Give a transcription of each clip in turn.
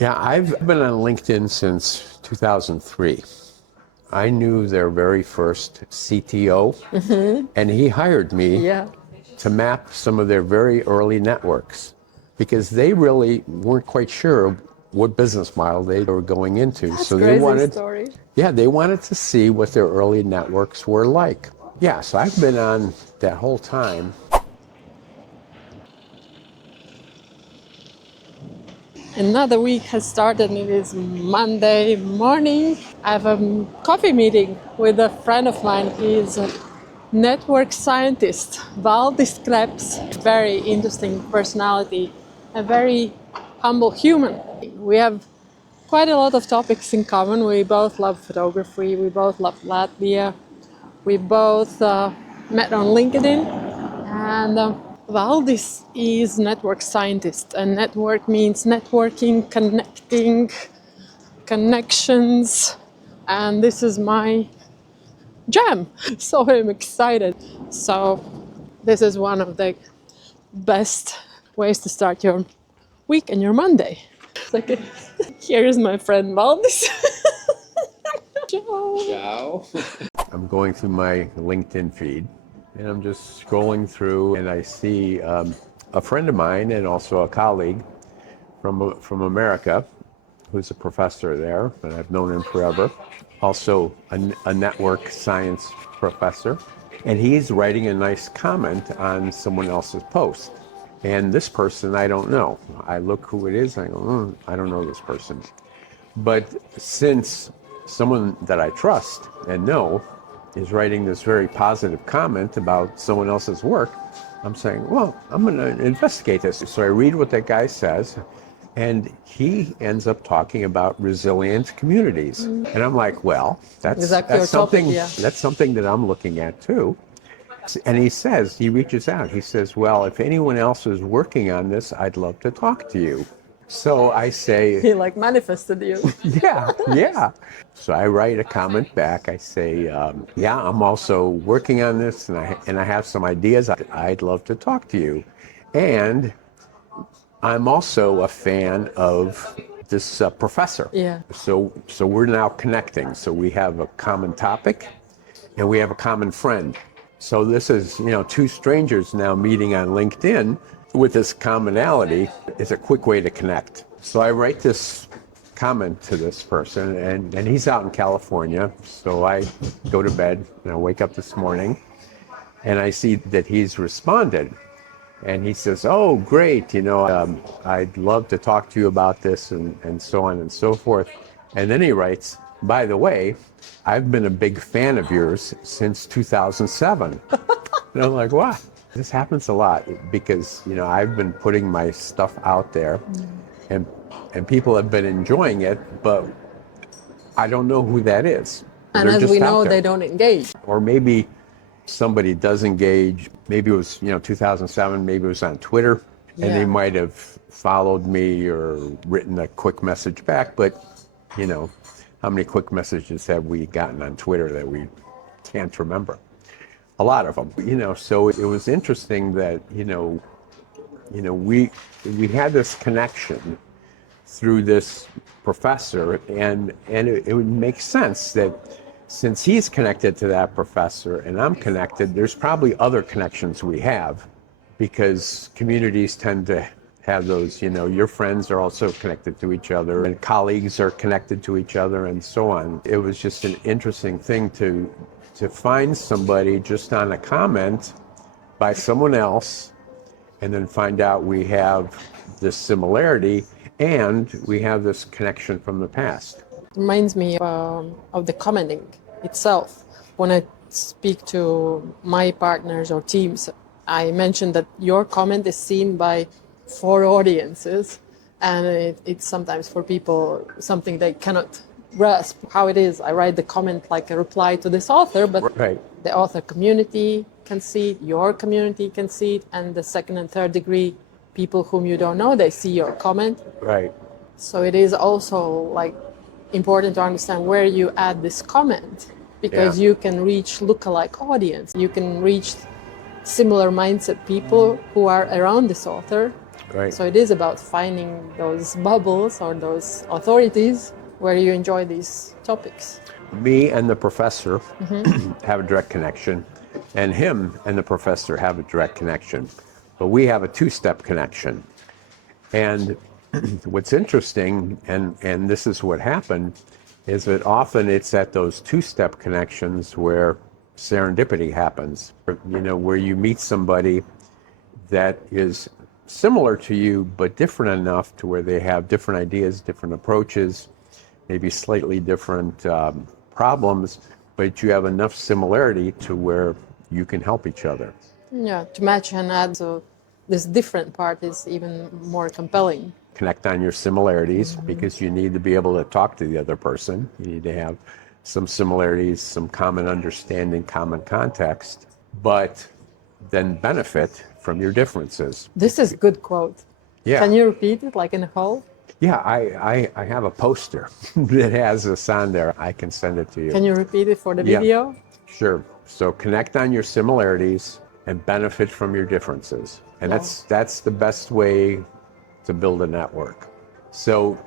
Yeah, I've been on LinkedIn since 2003. I knew their very first CTO, and he hired me Yeah. to map some of their very early networks because they really weren't quite sure what business model they were going into. That's So crazy story. they wanted to see what their early networks were like. Yeah, so I've been on that whole time. Another week has started and it is Monday morning. I have a coffee meeting with a friend of mine. He is a network scientist, Valdis Krebs. Very interesting personality, a very humble human. We have quite a lot of topics in common. We both love photography, we both love Latvia, we both met on LinkedIn, and Valdis is network scientist, and network means networking, connecting, connections, and this is my jam. So I'm excited. So this is one of the best ways to start your week and your Monday. It's like, here is my friend Valdis. Ciao. Ciao. I'm going through my LinkedIn feed and I'm just scrolling through and I see a friend of mine and also a colleague from America who's a professor there, and I've known him forever. Also a network science professor. And he's writing a nice comment on someone else's post. And this person I don't know. I look who it is, and I go, I don't know this person. But since someone that I trust and know is writing this very positive comment about someone else's work, I'm saying, well, I'm going to investigate this. So I read what that guy says, and he ends up talking about resilient communities. And I'm like, well, that's something topic, yeah. That's something that I'm looking at too. And he reaches out. He says, well, if anyone else is working on this, I'd love to talk to you. So I say, He like manifested you. yeah. So I write a comment back. I say, yeah, I'm also working on this, and I have some ideas. I'd love to talk to you. And I'm also a fan of this professor. Yeah. So we're now connecting. So we have a common topic, and we have a common friend. So this is, two strangers now meeting on LinkedIn with this commonality. Is a quick way to connect. So I write this comment to this person, and he's out in California. So I go to bed, and I wake up this morning, and I see that he's responded. And he says, oh, great, I'd love to talk to you about this, and so on and so forth. And then he writes, by the way, I've been a big fan of yours since 2007. And I'm like, wow. This happens a lot because, I've been putting my stuff out there, and people have been enjoying it, but I don't know who that is. And They're as just we out know, there. they don't engage. Or maybe somebody does engage. Maybe it was 2007. Maybe it was on Twitter, and they might have followed me or written a quick message back. But how many quick messages have we gotten on Twitter that we can't remember? A lot of them. So it was interesting that we had this connection through this professor, and it would make sense that since he's connected to that professor and I'm connected, there's probably other connections we have, because communities tend to have those, your friends are also connected to each other and colleagues are connected to each other and so on. It was just an interesting thing to find somebody just on a comment by someone else and then find out we have this similarity and we have this connection from the past. It reminds me of the commenting itself. When I speak to my partners or teams, I mention that your comment is seen by 4 audiences, and it's sometimes for people something they cannot grasp how it is. I write the comment like a reply to this author, but the author community can see it, your community can see it, and the second and third degree people whom you don't know, they see your comment. Right. So it is also like important to understand where you add this comment, because you can reach lookalike audience. You can reach similar mindset people who are around this author. right. So it is about finding those bubbles or those authorities where you enjoy these topics. Me and the professor have a direct connection, and him and the professor have a direct connection. But we have a two-step connection. And what's interesting, and this is what happened, is that often it's at those two-step connections where serendipity happens. You know, where you meet somebody that is similar to you, but different enough to where they have different ideas, different approaches, maybe slightly different problems, but you have enough similarity to where you can help each other. Yeah, to match and add. So this different part is even more compelling. Connect on your similarities because you need to be able to talk to the other person. You need to have some similarities, some common understanding, common context, but then benefit from your differences. This is a good quote. Yeah. Can you repeat it like in a whole? Yeah, I have a poster that has this on there. I can send it to you. Can you repeat it for the Yeah. video? Sure. So connect on your similarities and benefit from your differences. And that's the best way to build a network. So,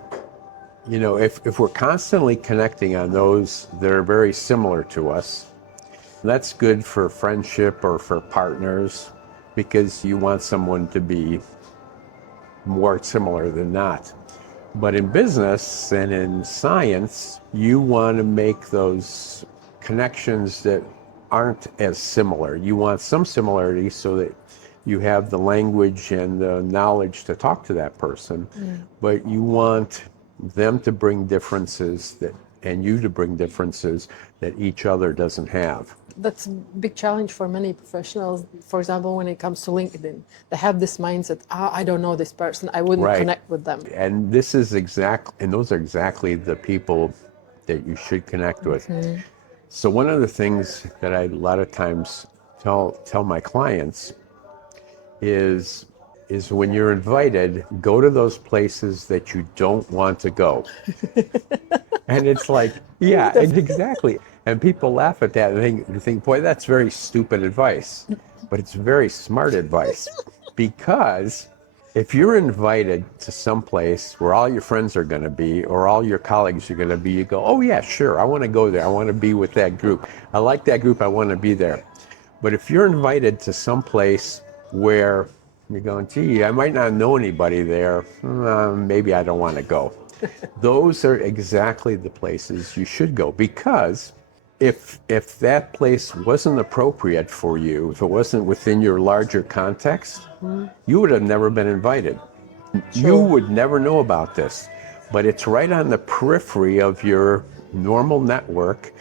you know, if we're constantly connecting on those that are very similar to us, that's good for friendship or for partners because you want someone to be more similar than not. But in business and in science, you want to make those connections that aren't as similar. You want some similarity so that you have the language and the knowledge to talk to that person, but you want them to bring differences that, and you to bring differences that each other doesn't have. That's a big challenge for many professionals. For example, when it comes to LinkedIn, they have this mindset, I don't know this person, I wouldn't Right. connect with them. And those are exactly the people that you should connect with. So one of the things that I a lot of times tell my clients is when you're invited, go to those places that you don't want to go. And it's like, yeah, exactly. And people laugh at that and they think, boy, that's very stupid advice. But it's very smart advice because if you're invited to some place where all your friends are going to be or all your colleagues are going to be, you go, oh yeah, sure, I want to go there. I want to be with that group. I like that group. I want to be there. But if you're invited to some place where you're going, gee, I might not know anybody there, maybe I don't want to go. Those are exactly the places you should go because if that place wasn't appropriate for you, if it wasn't within your larger context, you would have never been invited. You would never know about this, but it's right on the periphery of your normal network,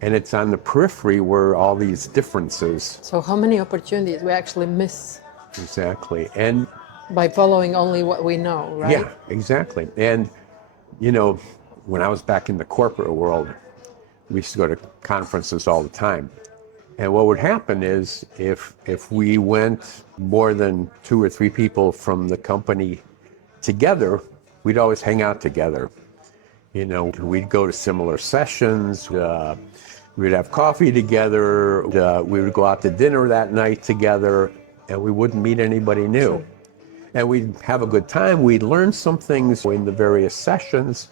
and it's on the periphery where all these differences. So how many opportunities we actually miss Exactly. And by following only what we know, right? yeah, exactly. And you know, when I was back in the corporate world, we used to go to conferences all the time. And what would happen is if we went more than 2 or 3 people from the company together, we'd always hang out together. You know, we'd go to similar sessions, we'd have coffee together, we would go out to dinner that night together, and we wouldn't meet anybody new. Sure. And we'd have a good time, we'd learn some things in the various sessions,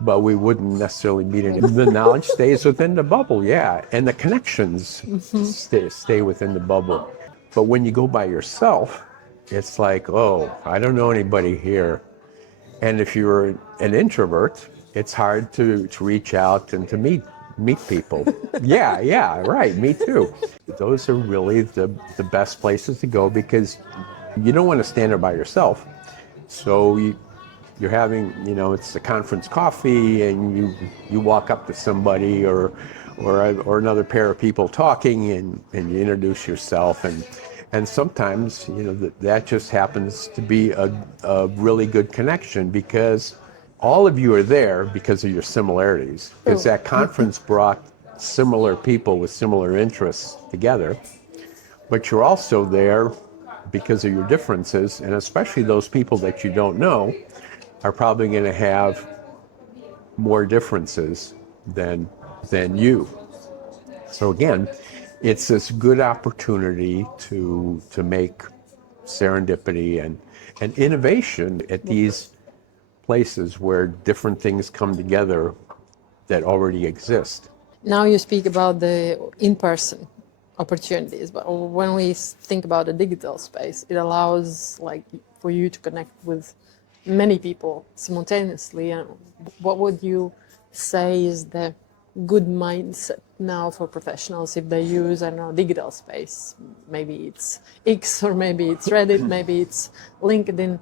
but we wouldn't necessarily meet any. The knowledge stays within the bubble, yeah, and the connections stay within the bubble. But when you go by yourself, it's like, oh, I don't know anybody here. And if you're an introvert, it's hard to reach out and to meet people. Yeah, right, me too. Those are really the best places to go because you don't want to stand there by yourself. So you're having, you know, it's the conference coffee and you walk up to somebody or another pair of people talking and you introduce yourself and sometimes, you know, that just happens to be a really good connection because all of you are there because of your similarities. Because that conference brought similar people with similar interests together, but you're also there because of your differences, and especially those people that you don't know are probably going to have more differences than you. So again, it's this good opportunity to make serendipity and innovation at these places where different things come together that already exist. Now you speak about the in-person opportunities, but when we think about the digital space, it allows like for you to connect with many people simultaneously. And what would you say is the good mindset now for professionals if they use, I don't know, digital space? Maybe it's X or maybe it's Reddit, maybe it's LinkedIn.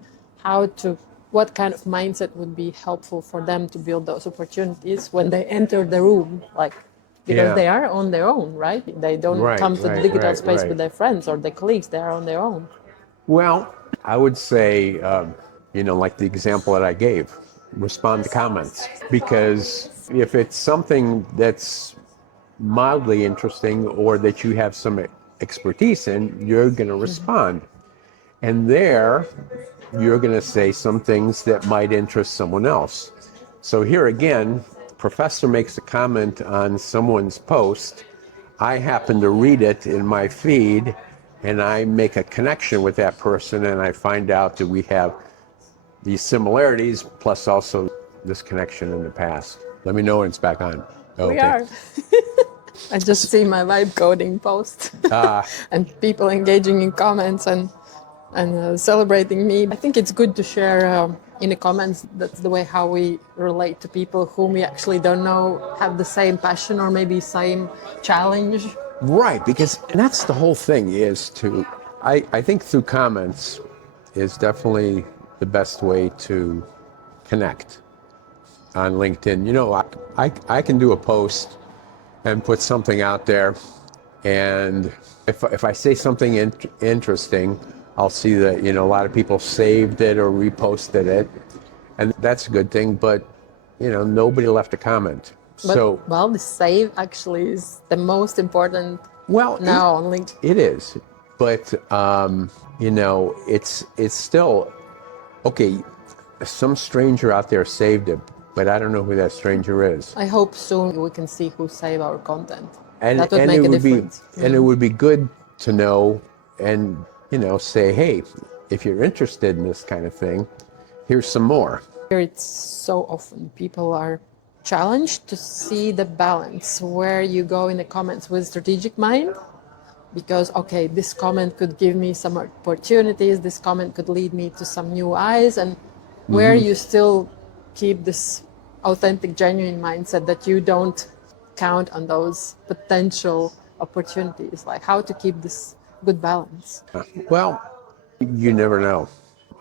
What kind of mindset would be helpful for them to build those opportunities when they enter the room, like because they are on their own, right? They don't come to the digital space with their friends or their colleagues. They are on their own. Well, I would say, like the example that I gave, respond to comments. Because if it's something that's mildly interesting or that you have some expertise in, you're going to respond. And there, you're going to say some things that might interest someone else. So here again, professor makes a comment on someone's post. I happen to read it in my feed, and I make a connection with that person, and I find out that we have these similarities, plus also this connection in the past. Let me know when it's back on. We are. I just see my vibe coding post and people engaging in comments and celebrating me. I think it's good to share in the comments. That's the way how we relate to people whom we actually don't know have the same passion or maybe same challenge. Right, because that's the whole thing is I think through comments is definitely the best way to connect on LinkedIn. I can do a post and put something out there, and if I say something interesting, I'll see that a lot of people saved it or reposted it, and that's a good thing. But nobody left a comment. But the save actually is the most important. Now on LinkedIn, it is, but it's still okay. Some stranger out there saved it, but I don't know who that stranger is. I hope soon we can see who saved our content. And that would make a difference. And it would be good to know and say, hey, if you're interested in this kind of thing, here's some more. It's so often people are challenged to see the balance where you go in the comments with strategic mind, because okay, this comment could give me some opportunities, this comment could lead me to some new eyes, and where you still keep this authentic, genuine mindset that you don't count on those potential opportunities. Like how to keep this good balance. Well, you never know.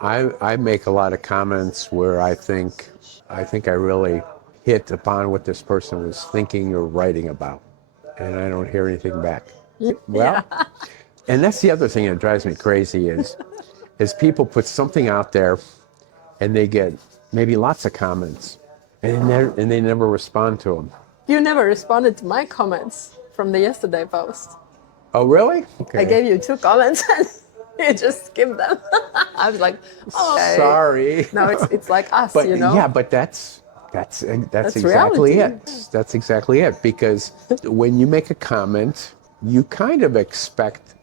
I make a lot of comments where I think I really hit upon what this person was thinking or writing about, and I don't hear anything back. Well, and that's the other thing that drives me crazy is people put something out there and they get maybe lots of comments and they never respond to them. You never responded to my comments from the yesterday post. Oh, really? Okay. I gave you 2 comments and you just skipped them. I was like, oh, okay. Sorry. No, it's like us, but, Yeah, but that's exactly reality. it. That's exactly it. Because when you make a comment, you kind of expect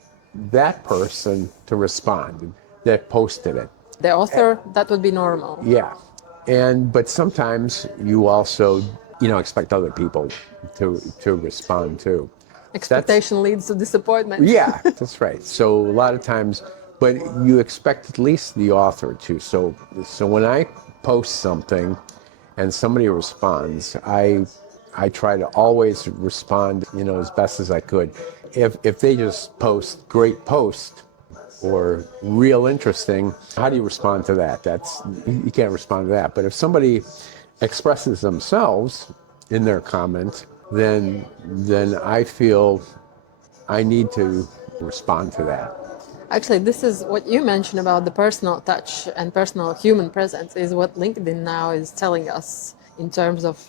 that person to respond that posted it. The author, that would be normal. Yeah. But sometimes you also, expect other people to respond too. Expectation leads to disappointment. Yeah, that's right. So a lot of times, but you expect at least the author to. So when I post something and somebody responds, I try to always respond, as best as I could. If they just post great post or real interesting, how do you respond to that? You can't respond to that. But if somebody expresses themselves in their comment, then I feel I need to respond to that. Actually, this is what you mentioned about the personal touch and personal human presence is what LinkedIn now is telling us in terms of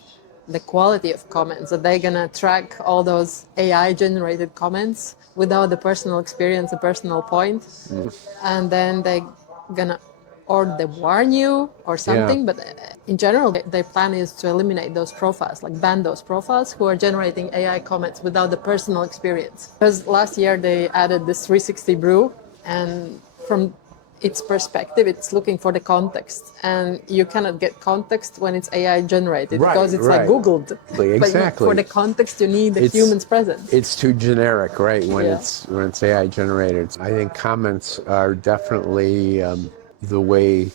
the quality of comments, that they're gonna track all those AI generated comments without the personal experience, the personal point. And then they're gonna, or they warn you or something, but in general, their plan is to eliminate those profiles, like ban those profiles who are generating AI comments without the personal experience. Because last year they added this 360 brew, and from its perspective, it's looking for the context, and you cannot get context when it's AI generated, Right, because it's like right. Googled. Exactly. But for the context, you need the human's presence. It's too generic, right? When Yeah. it's AI generated. I think comments are definitely the way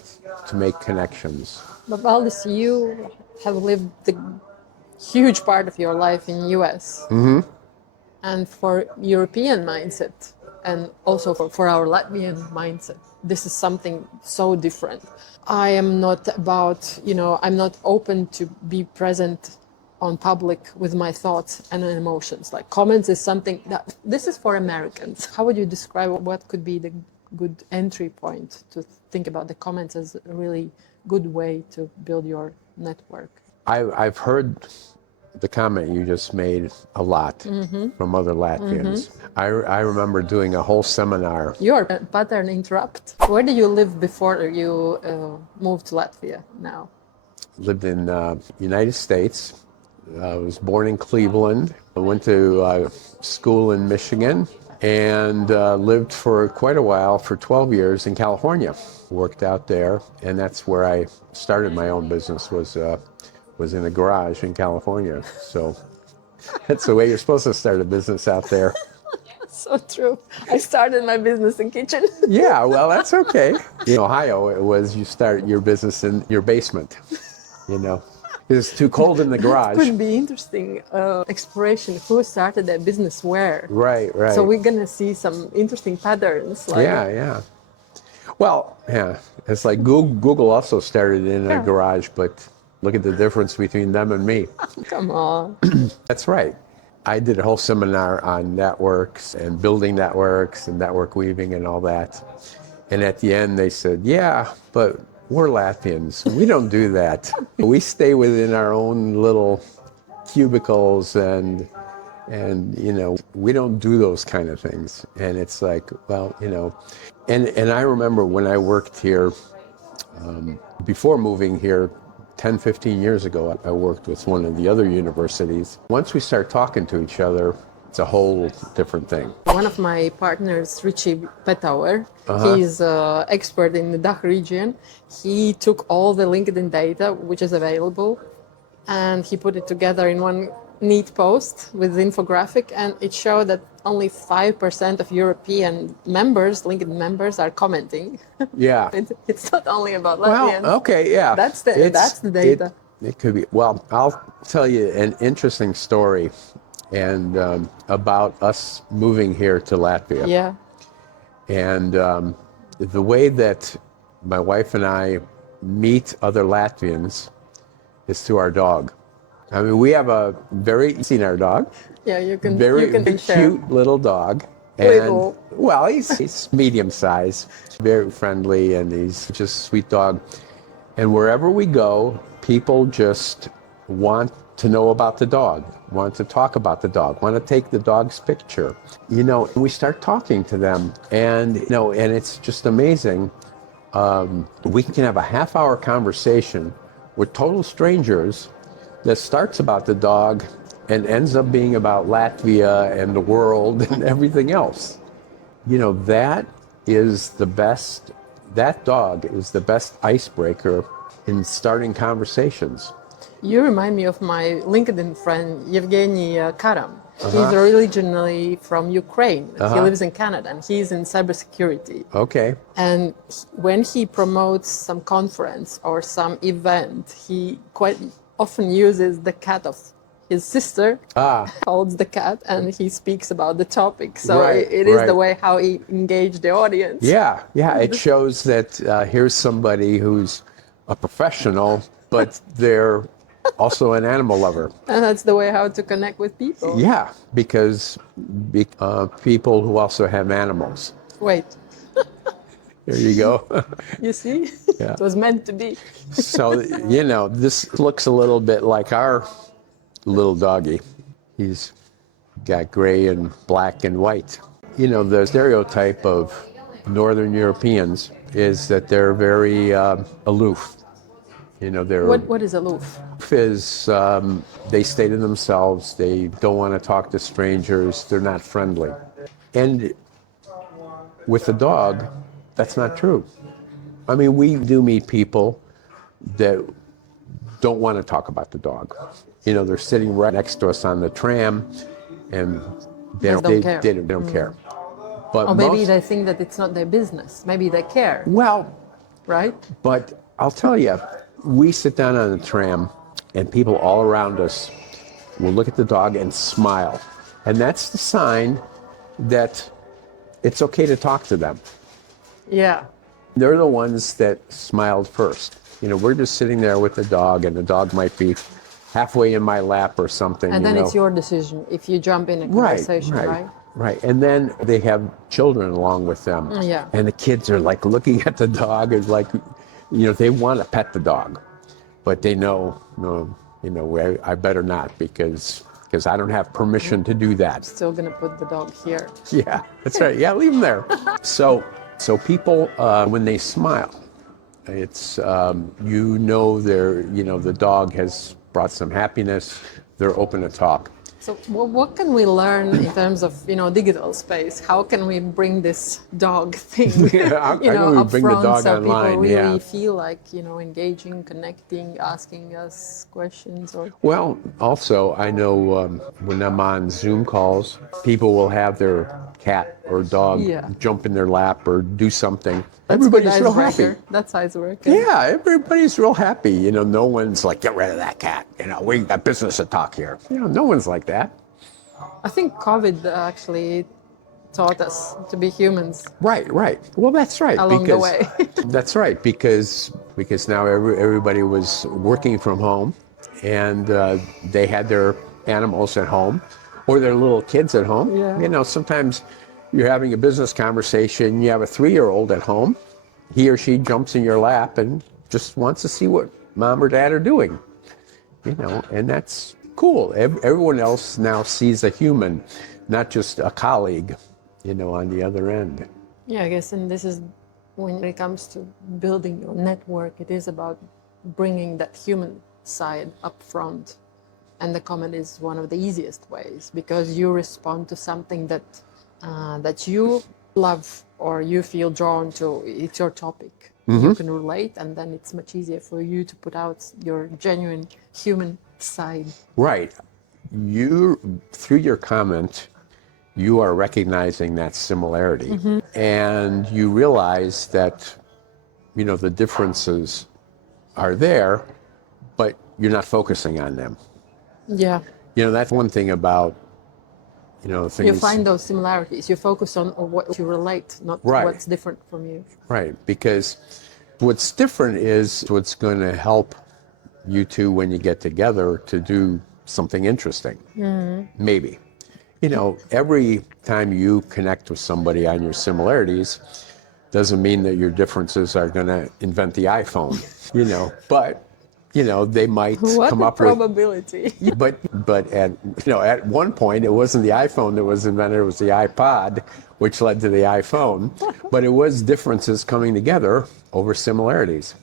to make connections. But Valdis, you have lived the huge part of your life in US. And for European mindset, and also for our Latvian mindset, this is something so different. I am not about, I'm not open to be present on public with my thoughts and emotions. Like comments is something that, this is for Americans. How would you describe what could be the good entry point to think about the comments as a really good way to build your network? I've heard the comment you just made a lot from other Latvians. I remember doing a whole seminar. Your pattern interrupt. Where did you live before you moved to Latvia now? Lived in United States. I was born in Cleveland. I went to school in Michigan and lived for quite a while, for 12 years in California. Worked out there, and that's where I started my own business, was in a garage in California. So that's the way you're supposed to start a business out there. So true. I started my business in kitchen. Yeah, well, that's okay. In Ohio, it was you start your business in your basement, It's too cold in the garage. Could be interesting exploration. Who started their business where? Right. So we're gonna see some interesting patterns. Yeah. Well, yeah, it's like Google also started in a garage, but look at the difference between them and me. Come on. That's right. I did a whole seminar on networks and building networks and network weaving and all that. And at the end they said, yeah, but we're Latvians. We don't do that. We stay within our own little cubicles and we don't do those kind of things. And it's like, well, and I remember when I worked here, before moving here, 10, 15 years ago, I worked with one of the other universities. Once we start talking to each other, it's a whole different thing. One of my partners, Richie Petauer, he's an expert in the DACH region. He took all the LinkedIn data, which is available, and he put it together in one neat post with infographic, and it showed that only 5% of European members, LinkedIn members, are commenting. Yeah. It's not only about Latvians. Well, okay, yeah. That's the data. It could be. Well, I'll tell you an interesting story and about us moving here to Latvia. Yeah. And the way that my wife and I meet other Latvians is through our dog. I mean, we have a seen our dog. Yeah, you can Very share. cute little dog. And, Little. well, he's medium size, very friendly, and he's just a sweet dog. And wherever we go, people just want to know about the dog, want to talk about the dog, want to take the dog's picture. We start talking to them, and and it's just amazing. We can have a half-hour conversation with total strangers that starts about the dog and ends up being about Latvia and the world and everything else. That is the best, that dog is the best icebreaker in starting conversations. You remind me of my LinkedIn friend, Yevgeny Karam. He's originally from Ukraine. He lives in Canada, and he's in cybersecurity. Okay. And when he promotes some conference or some event, he quite often uses the cat of his sister, holds the cat, and he speaks about the topic. So it is the way how he engaged the audience. Yeah, it shows that here's somebody who's a professional, but they're also an animal lover. And that's the way how to connect with people. Yeah, because people who also have animals. Wait. There you go. You see? Yeah. It was meant to be. So, this looks a little bit like our little doggy. He's got gray and black and white. The stereotype of Northern Europeans is that they're very aloof. They're What is aloof? is they stay to themselves. They don't want to talk to strangers. They're not friendly. And with the dog, That's not true. I mean, we do meet people that don't want to talk about the dog. You know, they're sitting right next to us on the tram, and Just don't care. they don't care. But Or maybe they think that it's not their business. Maybe they care, well, right? but I'll tell you, we sit down on the tram, and people all around us will look at the dog and smile. And that's the sign that it's okay to talk to them. Yeah. They're the ones that smiled first. You know, we're just sitting there with the dog, and the dog might be halfway in my lap or something. And then you know. it's your decision if you jump in a conversation, right? Right. And then they have children along with them. Yeah. And the kids are like looking at the dog and like, you know, they want to pet the dog, but they know, no, you know, I better not because I don't have permission to do that. Still gonna put the dog here. Yeah, that's right. Yeah, leave them there. So people, when they smile, it's, you know, the dog has brought some happiness. They're open to talk. So what can we learn in terms of, digital space? How can we bring this dog thing, How can we up bring the front dog so online? people really Yeah. feel like, engaging, connecting, asking us questions? Or Well, also, I know when I'm on Zoom calls, people will have their cat or dog Yeah. jump in their lap or do something. that's Everybody's good real happy. icebreaker. That's icebreaker. Yeah, everybody's real happy. You know, no one's like, get rid of that cat. You know, we got business to talk here. You know, no one's like that. I think COVID actually taught us to be humans Right. Well, that's right. along the way. That's right, because now everybody was working from home, and they had their animals at home, or their little kids at home. Yeah. You know, sometimes you're having a business conversation, you have a 3-year-old at home, he or she jumps in your lap and just wants to see what mom or dad are doing. You know, and that's cool. Everyone else now sees a human, not just a colleague, on the other end. Yeah, I guess, and this is when it comes to building your network, it is about bringing that human side up front. And the comment is one of the easiest ways because you respond to something that you love or you feel drawn to. It's your topic. Mm-hmm. You can relate, and then it's much easier for you to put out your genuine human side. Right. Through your comment, you are recognizing that similarity. Mm-hmm. And you realize that, the differences are there, but you're not focusing on them. Yeah. That's one thing about, things. You find those similarities. You focus on what you relate, not Right. what's different from you. Right. Because what's different is what's going to help you two when you get together to do something interesting. Mm-hmm. Maybe. Every time you connect with somebody on your similarities doesn't mean that your differences are going to invent the iPhone, but, they might What come a up probability. with. But at one point, it wasn't the iPhone that was invented, it was the iPod, which led to the iPhone. But it was differences coming together over similarities.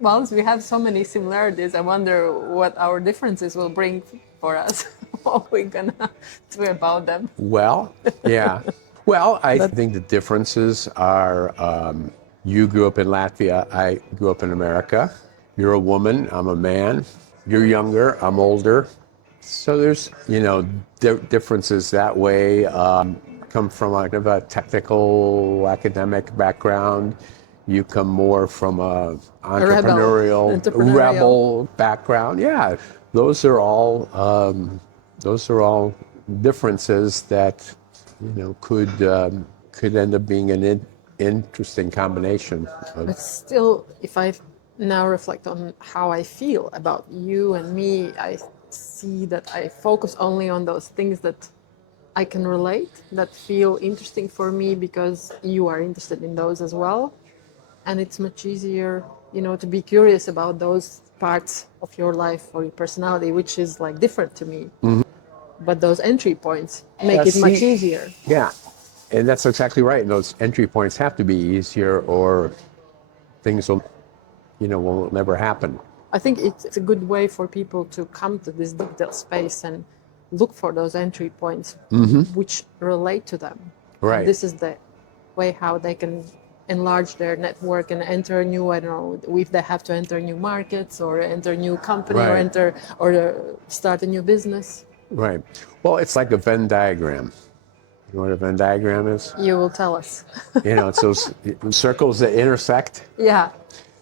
Well, we have so many similarities. I wonder what our differences will bring for us. What we're gonna do about them. Well, yeah. Well, I think the differences are you grew up in Latvia, I grew up in America. You're a woman, I'm a man. You're younger, I'm older. So there's, differences that way. Come from a technical academic background. You come more from a entrepreneurial rebel background. Yeah, those are all differences that could end up being an interesting combination. But still, if I now reflect on how I feel about you and me, I see that I focus only on those things that I can relate, that feel interesting for me because you are interested in those as well. And it's much easier, to be curious about those parts of your life or your personality, which is like different to me. Mm-hmm. But those entry points make it much easier. Yeah, and that's exactly right. And those entry points have to be easier or things will never happen. I think it's a good way for people to come to this digital space and look for those entry points which relate to them. Right. And this is the way how they can enlarge their network and enter new, I don't know, if they have to enter new markets or enter a new company or Right. start a new business. Right. Well, it's like a Venn diagram. You know what a Venn diagram is? You will tell us. It's those circles that intersect. Yeah,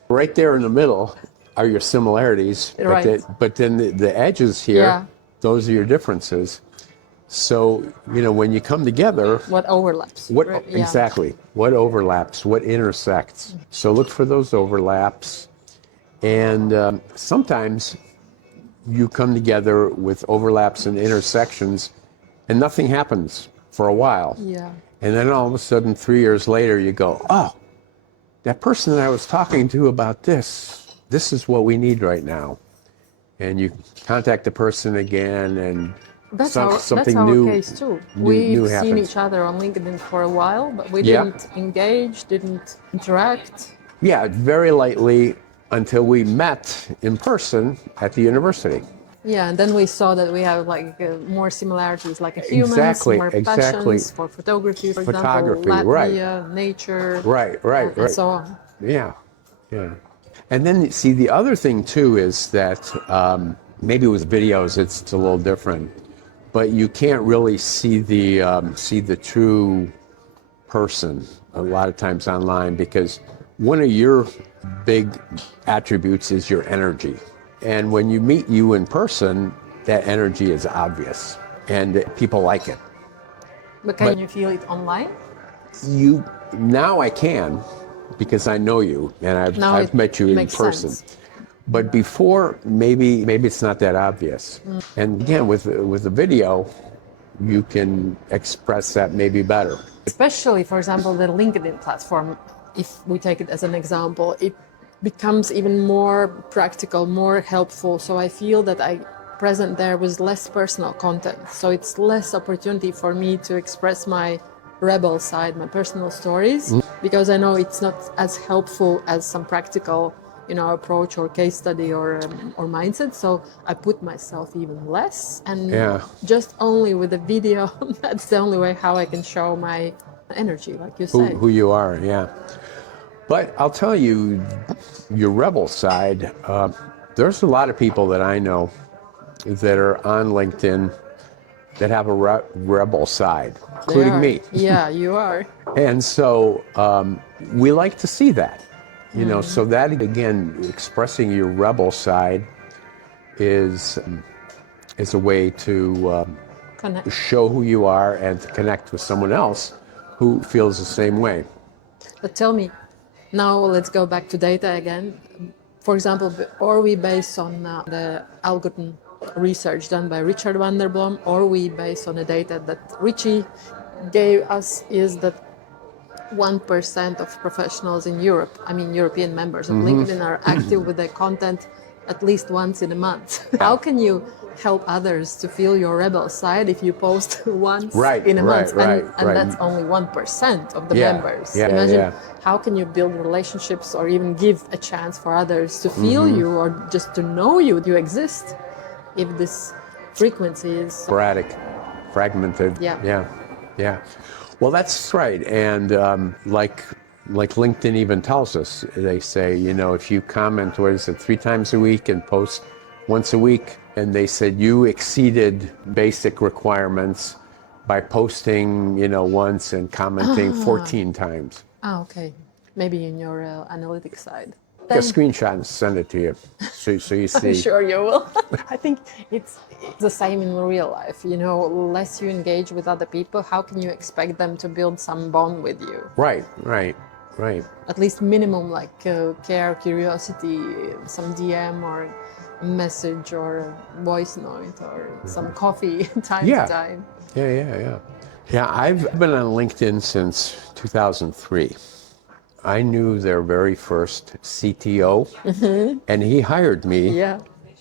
Right there in the middle are your similarities, Right. but then the edges here, Yeah. those are your differences. So, when you come together, what overlaps. what Right, yeah. exactly, what overlaps, what intersects. So look for those overlaps. And sometimes you come together with overlaps and intersections and nothing happens for a while. Yeah. And then all of a sudden, 3 years later, you go, oh, that person that I was talking to about this is what we need right now. And you contact the person again, and something that's our new, case too. new We've seen happens. each other on LinkedIn for a while, but we Yeah. didn't engage, didn't interact. Yeah, very lightly until we met in person at the university. Yeah, and then we saw that we have more similarities, like humans, Exactly, more exactly. passions for photography, for Photography, example, right. Latvia, nature, Right, right, and right. so on. Yeah, yeah. And then, see, the other thing too is that maybe with videos it's a little different, but you can't really see the true person a lot of times online, because one of your big attributes is your energy. And when you meet you in person, that energy is obvious and people like it. But can you feel it online? Now I can, because I know you and Now I've it met you in makes person. sense. But before, maybe it's not that obvious. And again, with the video, you can express that maybe better. Especially, for example, the LinkedIn platform, if we take it as an example, it becomes even more practical, more helpful. So I feel that I present there with less personal content. So it's less opportunity for me to express my rebel side, my personal stories, because I know it's not as helpful as some practical, approach or case study or mindset. So I put myself even less, and Yeah. just only with the video. That's the only way how I can show my energy, like you say. Who you are, yeah. But I'll tell you, your rebel side, there's a lot of people that I know that are on LinkedIn that have a rebel side, They including are. me. Yeah, you are. And so we like to see that, so that, again, expressing your rebel side is a way to Connect. show who you are and to connect with someone else who feels the same way. But tell me, now let's go back to data again. For example, are we based on the algorithm research done by Richard van der Blom, or we based on the data that Richie gave us, is that 1% of professionals in Europe, I mean European members of LinkedIn, are active with their content at least once in a month. How can you help others to feel your rebel side if you post once in a month? And that's only 1% of the members. Imagine how can you build relationships or even give a chance for others to feel you or just to know you exist if this frequency is sporadic, fragmented. Yeah. Well, that's right. And like LinkedIn even tells us, they say, if you comment, 3 times a week and post once a week, and they said you exceeded basic requirements by posting, once and commenting 14 times. okay. Maybe in your analytics side. Take a screenshot and send it to you, so you see. I'm sure you will. I think it's the same in real life. Less you engage with other people, how can you expect them to build some bond with you? Right. At least minimum, like care, curiosity, some DM or a message or a voice note or some coffee time to time. Yeah, I've been on LinkedIn since 2003. I knew their very first CTO, and he hired me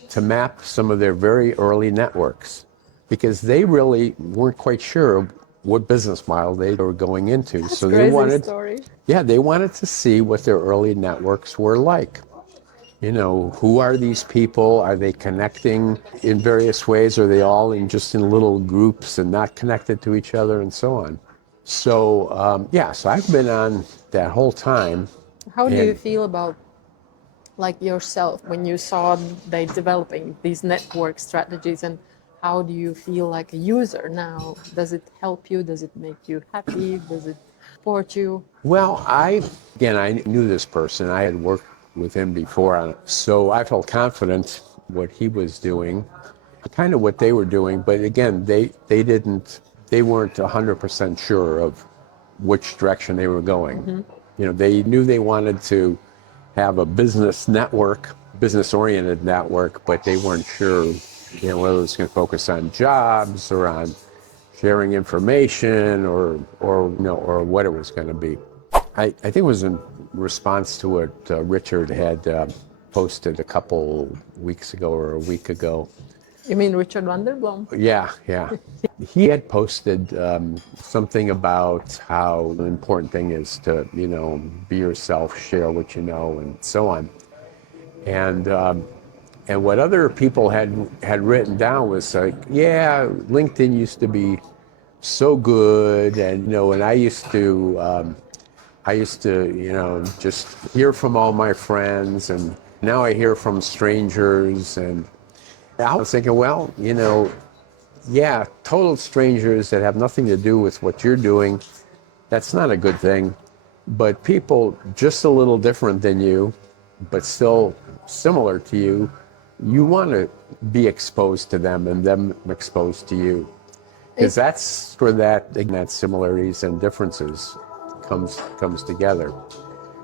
to map some of their very early networks, because they really weren't quite sure what business model they were going into. That's so crazy they wanted, story. they wanted to see what their early networks were like. Who are these people? Are they connecting in various ways? Are they all just in little groups and not connected to each other, and so on? So I've been on that whole time. How do you And feel about like yourself when you saw they developing these network strategies, and how do you feel like a user now? Does it help you? Does it make you happy? Does it support you? well, I knew this person. I had worked with him before on it. So I felt confident what he was doing, kind of what they were doing. But again, they weren't 100% sure of which direction they were going. You know, they knew they wanted to have a business network, business-oriented network, but they weren't sure, whether it was going to focus on jobs or on sharing information or what it was going to be. I think it was in response to what Richard had posted a couple weeks ago or a week ago. You mean Richard Vanderblom? Yeah, yeah. He had posted something about how the important thing is to, be yourself, share what you know, and so on. And what other people had written down was like, yeah, LinkedIn used to be so good, and and I used to, just hear from all my friends, and now I hear from strangers, and I was thinking, well, yeah, total strangers that have nothing to do with what you're doing, that's not a good thing. But people just a little different than you, but still similar to you, you want to be exposed to them and them exposed to you. Because that's where that similarities and differences comes together.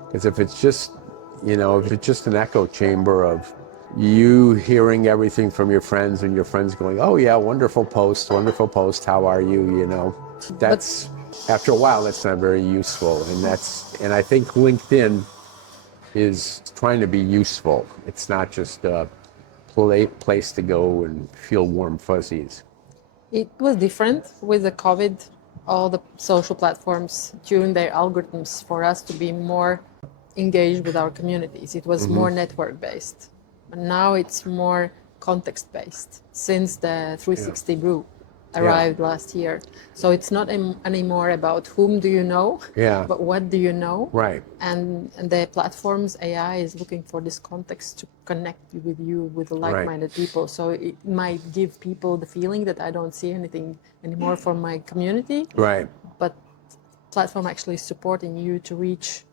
Because if it's just, an echo chamber of you hearing everything from your friends and your friends going, oh yeah, wonderful post, how are you, that's, after a while, that's not very useful. And I think LinkedIn is trying to be useful. It's not just a place to go and feel warm fuzzies. It was different with the COVID. All the social platforms tuned their algorithms for us to be more engaged with our communities. It was more network based. But now it's more context based since the 360 brew arrived last year. So it's not anymore about whom do you know, but what do you know. Right. And the platforms, AI is looking for this context to connect with you with the like-minded people. So it might give people the feeling that I don't see anything anymore from my community. Right. But platform actually supporting you to reach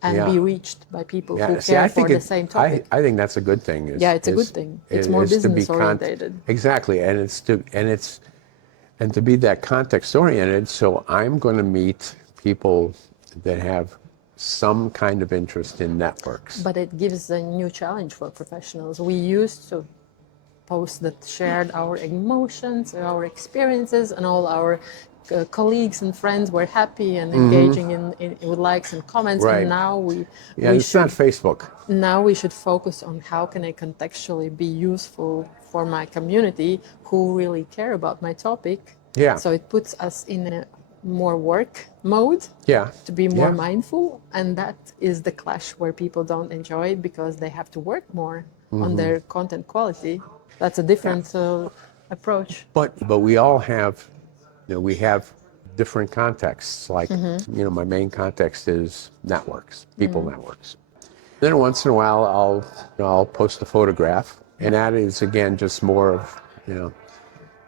and be reached by people who care for the same topic. I think that's a good thing. It's a good thing. It's more business oriented. Exactly, and to be that context oriented. So I'm going to meet people that have some kind of interest in networks. But it gives a new challenge for professionals. We used to posts that shared our emotions, our experiences, and all our colleagues and friends were happy and engaging in with likes and comments. Right. And now it's not Facebook. Now we should focus on how can I contextually be useful for my community who really care about my topic. Yeah. So it puts us in a more work mode. Yeah. To be more mindful, and that is the clash where people don't enjoy it because they have to work more on their content quality. That's a different approach. But we all have, we have different contexts. Like, my main context is networks, people networks. Then once in a while, I'll post a photograph, and that is again just more of,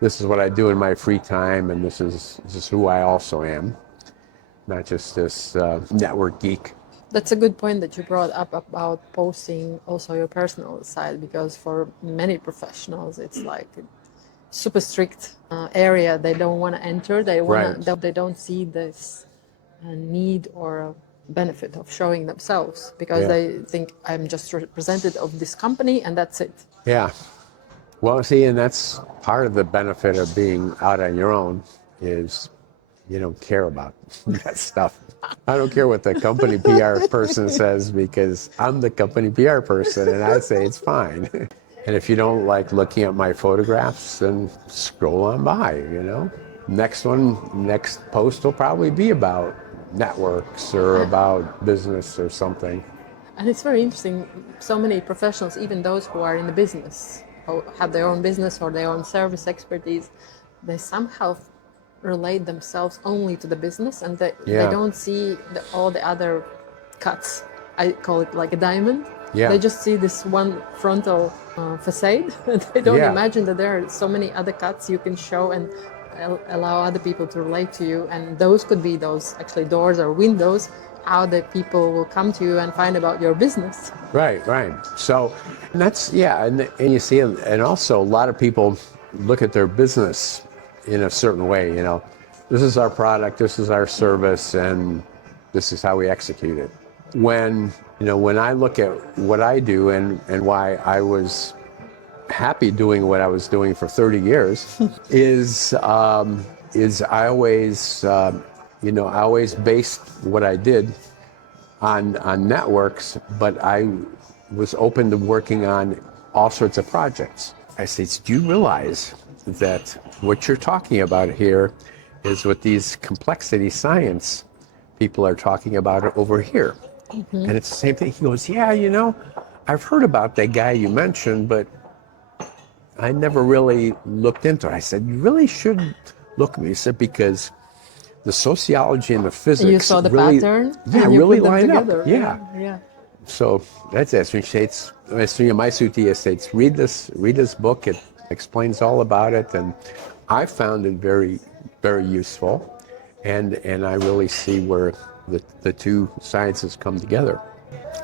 this is what I do in my free time, and this is who I also am, not just this network geek. That's a good point that you brought up about posting also your personal side, because for many professionals, it's like a super strict area they don't want to enter. They don't see this need or benefit of showing themselves because they think I'm just representative of this company and that's it. Yeah. Well, see, and that's part of the benefit of being out on your own is you don't care about that stuff. I don't care what the company PR person says because I'm the company PR person and I say it's fine. And if you don't like looking at my photographs, then scroll on by, Next post will probably be about networks or about business or something. And it's very interesting. So many professionals, even those who are in the business, who have their own business or their own service expertise, they somehow relate themselves only to the business, and they Yeah. don't see all the other cuts. I call it like a diamond. Yeah. They just see this one frontal facade. They don't Yeah. imagine that there are so many other cuts you can show and allow other people to relate to you. And those could be those actually doors or windows, how the people will come to you and find about your business. Right, right. So that's, yeah, and you see, and also a lot of people look at their business in a certain way, you know. This is our product, this is our service, and this is how we execute it. When I look at what I do and why I was happy doing what I was doing for 30 years is I always, I always based what I did on networks, but I was open to working on all sorts of projects. I said, do you realize that what you're talking about here is what these complexity science people are talking about over here? And it's the same thing. He goes, yeah, I've heard about that guy you mentioned, but I never really looked into it. I said, you really should look at me. He said, because the sociology and the physics You saw the really, pattern, yeah, and you really put them line up. together. Yeah. So that's it. So my suti states, read this book. It explains all about it, and I found it very, very useful. And I really see where the two sciences come together.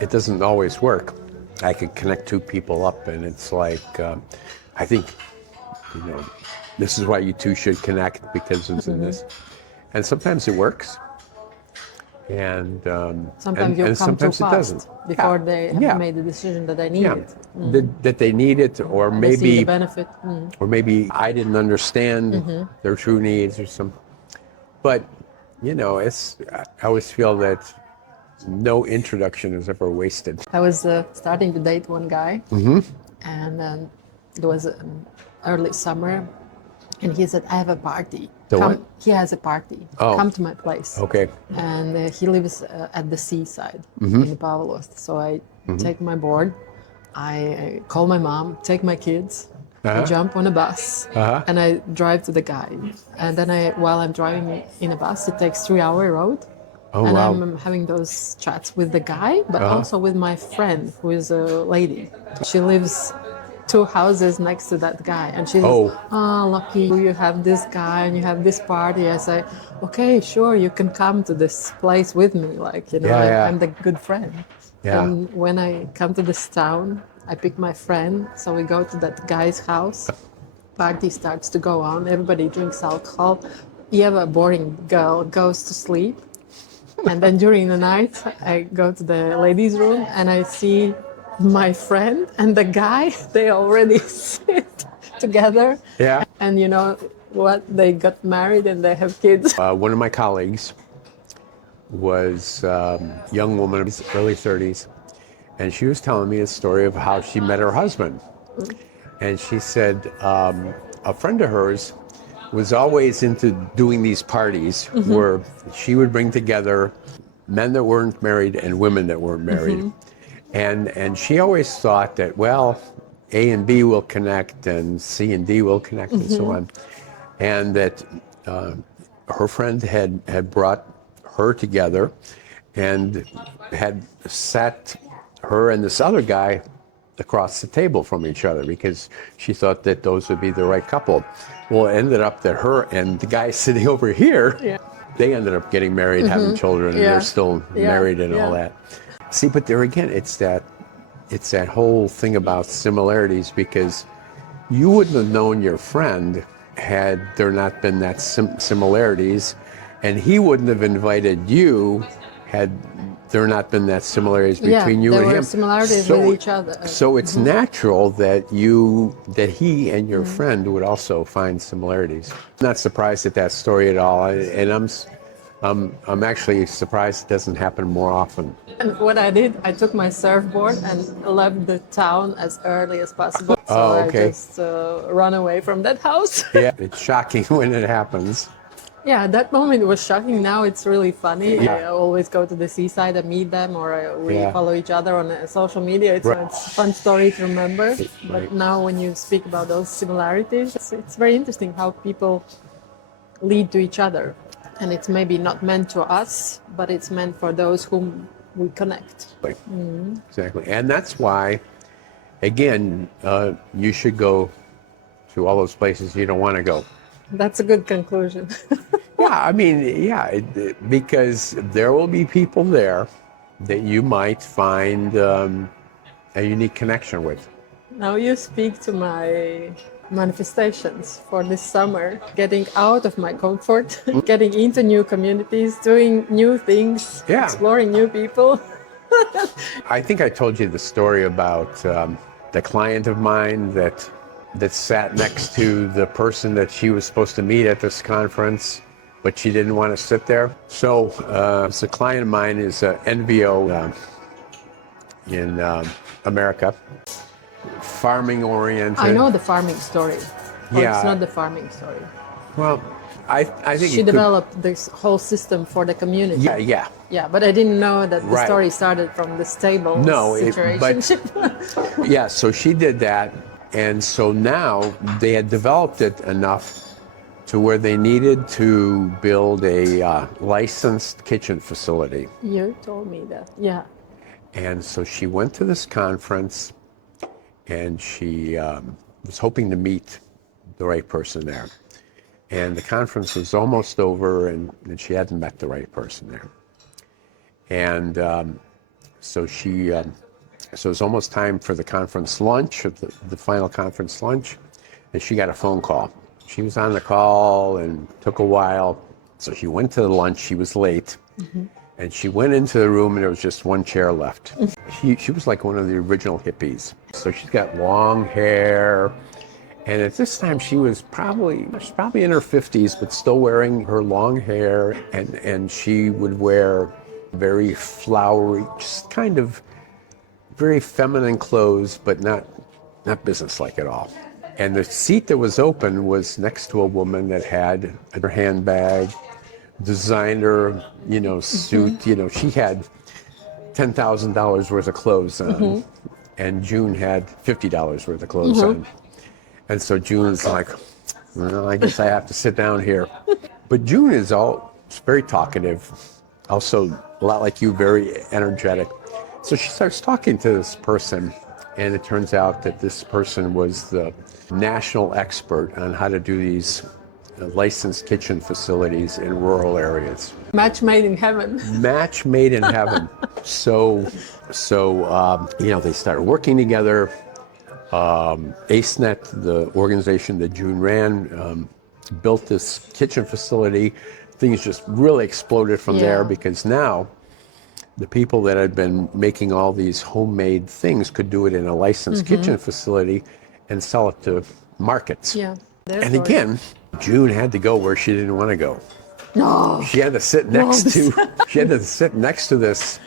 It doesn't always work. I could connect two people up, and it's like, I think, this is why you two should connect, because it's in this. And sometimes it works, and Sometimes and you come sometimes too it fast doesn't. before they have Yeah. made the decision that they need Yeah, it. that they need it, or And they see the maybe, benefit. I didn't understand their true needs or some. But I always feel that no introduction is ever wasted. I was starting to date one guy, and it was early summer, and he said, "I have a party. What? He has a party. Oh. Come to my place." Okay. And he lives at the seaside in Pavlost. So I take my board, I call my mom, take my kids, I jump on a bus, and I drive to the guy. And then while I'm driving in a bus, it takes 3-hour road. Oh, And wow. I'm having those chats with the guy, but also with my friend, who is a lady. She lives 2 houses next to that guy, and she says, lucky you have this guy and you have this party. I say, okay, sure, you can come to this place with me, I'm the good friend. Yeah. And when I come to this town, I pick my friend, so we go to that guy's house. Party starts to go on, everybody drinks alcohol. Eva, boring girl, goes to sleep. And then during the night, I go to the ladies' room and I see my friend and the guy. They already sit together. Yeah. And you know what? They got married and they have kids. One of my colleagues was a young woman, early 30s, and she was telling me a story of how she met her husband. And she said a friend of hers was always into doing these parties where she would bring together men that weren't married and women that weren't married. And she always thought that, well, A and B will connect and C and D will connect and so on. And that her friend had brought her together and had sat her and this other guy across the table from each other because she thought that those would be the right couple. Well, it ended up that her and the guy sitting over here, they ended up getting married, having children, and they're still married and all that. See, but there again, it's that whole thing about similarities, because you wouldn't have known your friend had there not been that similarities, and he wouldn't have invited you had there not been that similarities between you and him. There were similarities with each other. So it's natural that he and your friend would also find similarities. I'm not surprised at that story at all, and I'm actually surprised it doesn't happen more often. And what I did, I took my surfboard and left the town as early as possible. So I just run away from that house. Yeah, it's shocking when it happens. Yeah, at that moment it was shocking. Now it's really funny. I always go to the seaside and meet them, or we follow each other on social media. It's a fun story to remember. But now when you speak about those similarities, it's very interesting how people lead to each other. And it's maybe not meant to us, but it's meant for those whom we connect. Exactly. And that's why, again, you should go to all those places you don't want to go. That's a good conclusion. Yeah, I mean, yeah, because there will be people there that you might find a unique connection with. Now you speak to my manifestations for this summer, getting out of my comfort, getting into new communities, doing new things, Yeah. exploring new people. I think I told you the story about the client of mine that sat next to the person that she was supposed to meet at this conference, but she didn't want to sit there. So a client of mine is NVO in America, farming oriented. I know the farming story. Or Yeah. it's not the farming story. Well, I think She it could, developed this whole system for the community. yeah. Yeah, but I didn't know that the Right. story started from the stable situation. Yeah, so she did that, and so now they had developed it enough to where they needed to build a licensed kitchen facility. You told me that. Yeah. And so she went to this conference, and she was hoping to meet the right person there. And the conference was almost over, and she hadn't met the right person there. And so so it was almost time for the conference lunch, the final conference lunch, and she got a phone call. She was on the call and took a while. So she went to the lunch. She was late. And she went into the room, and there was just one chair left. She was like one of the original hippies. So she's got long hair. And at this time, she was probably in her 50s, but still wearing her long hair. And she would wear very flowery, just kind of very feminine clothes, but not businesslike at all. And the seat that was open was next to a woman that had her handbag, designer, suit. She had $10,000 worth of clothes on, and June had $50 worth of clothes on. And so June's like, well, I guess I have to sit down here. But June is very talkative, also a lot like you, very energetic. So she starts talking to this person, and it turns out that this person was the national expert on how to do these licensed kitchen facilities in rural areas. Match made in heaven. Match made in heaven. So they started working together. AceNet, the organization that June ran, built this kitchen facility. Things just really exploded from there, because now the people that had been making all these homemade things could do it in a licensed kitchen facility and sell it to markets. Yeah. And again, June had to go where she didn't want to go. No. She had to sit next to this.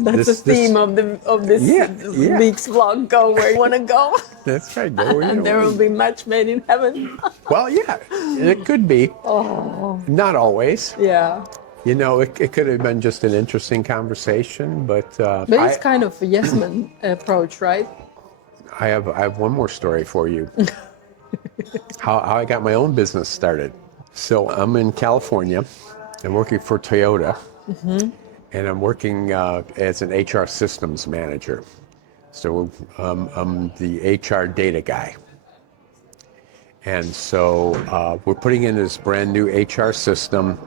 That's the theme of this week's vlog. Go where you want to go. That's right. Go where you And there will be match made in heaven. Well, yeah, it could be. Not always. Yeah. It could have been just an interesting conversation, but it's kind of a yes man approach, right? I have one more story for you. how I got my own business started. So I'm in California. I'm working for Toyota. And I'm working as an HR systems manager. So I'm the HR data guy. And so we're putting in this brand new HR system,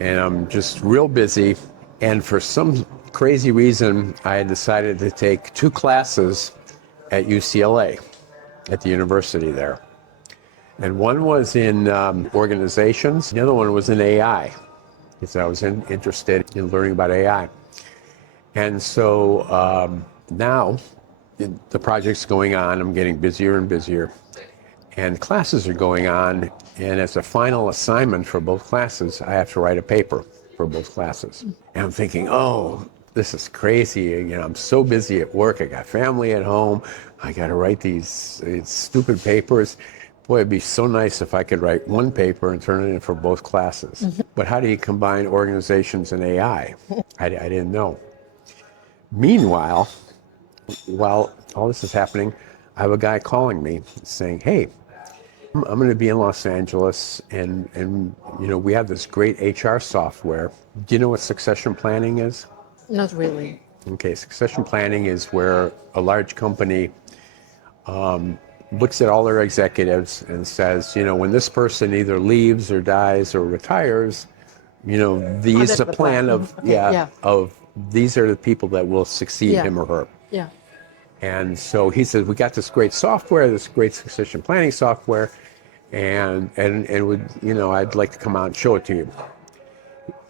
and I'm just real busy. And for some crazy reason, I had decided to take 2 classes at UCLA, at the university there. And one was in organizations, the other one was in AI. Because I was interested in learning about AI. And so now the project's going on. I'm getting busier and busier. And classes are going on. And as a final assignment for both classes, I have to write a paper for both classes. And I'm thinking, oh, this is crazy. I'm so busy at work. I got family at home. I got to write these stupid papers. Boy, it'd be so nice if I could write one paper and turn it in for both classes. But how do you combine organizations and AI? I didn't know. Meanwhile, while all this is happening, I have a guy calling me saying, hey, I'm going to be in Los Angeles, and we have this great HR software. Do you know what succession planning is? Not really. Okay, succession planning is where a large company looks at all their executives and says, when this person either leaves or dies or retires, these that's a the plan plan. of Okay, yeah. of these are the people that will succeed Yeah. him or her. Yeah. And so he says, we got this great software, this great succession planning software, and would I'd like to come out and show it to you.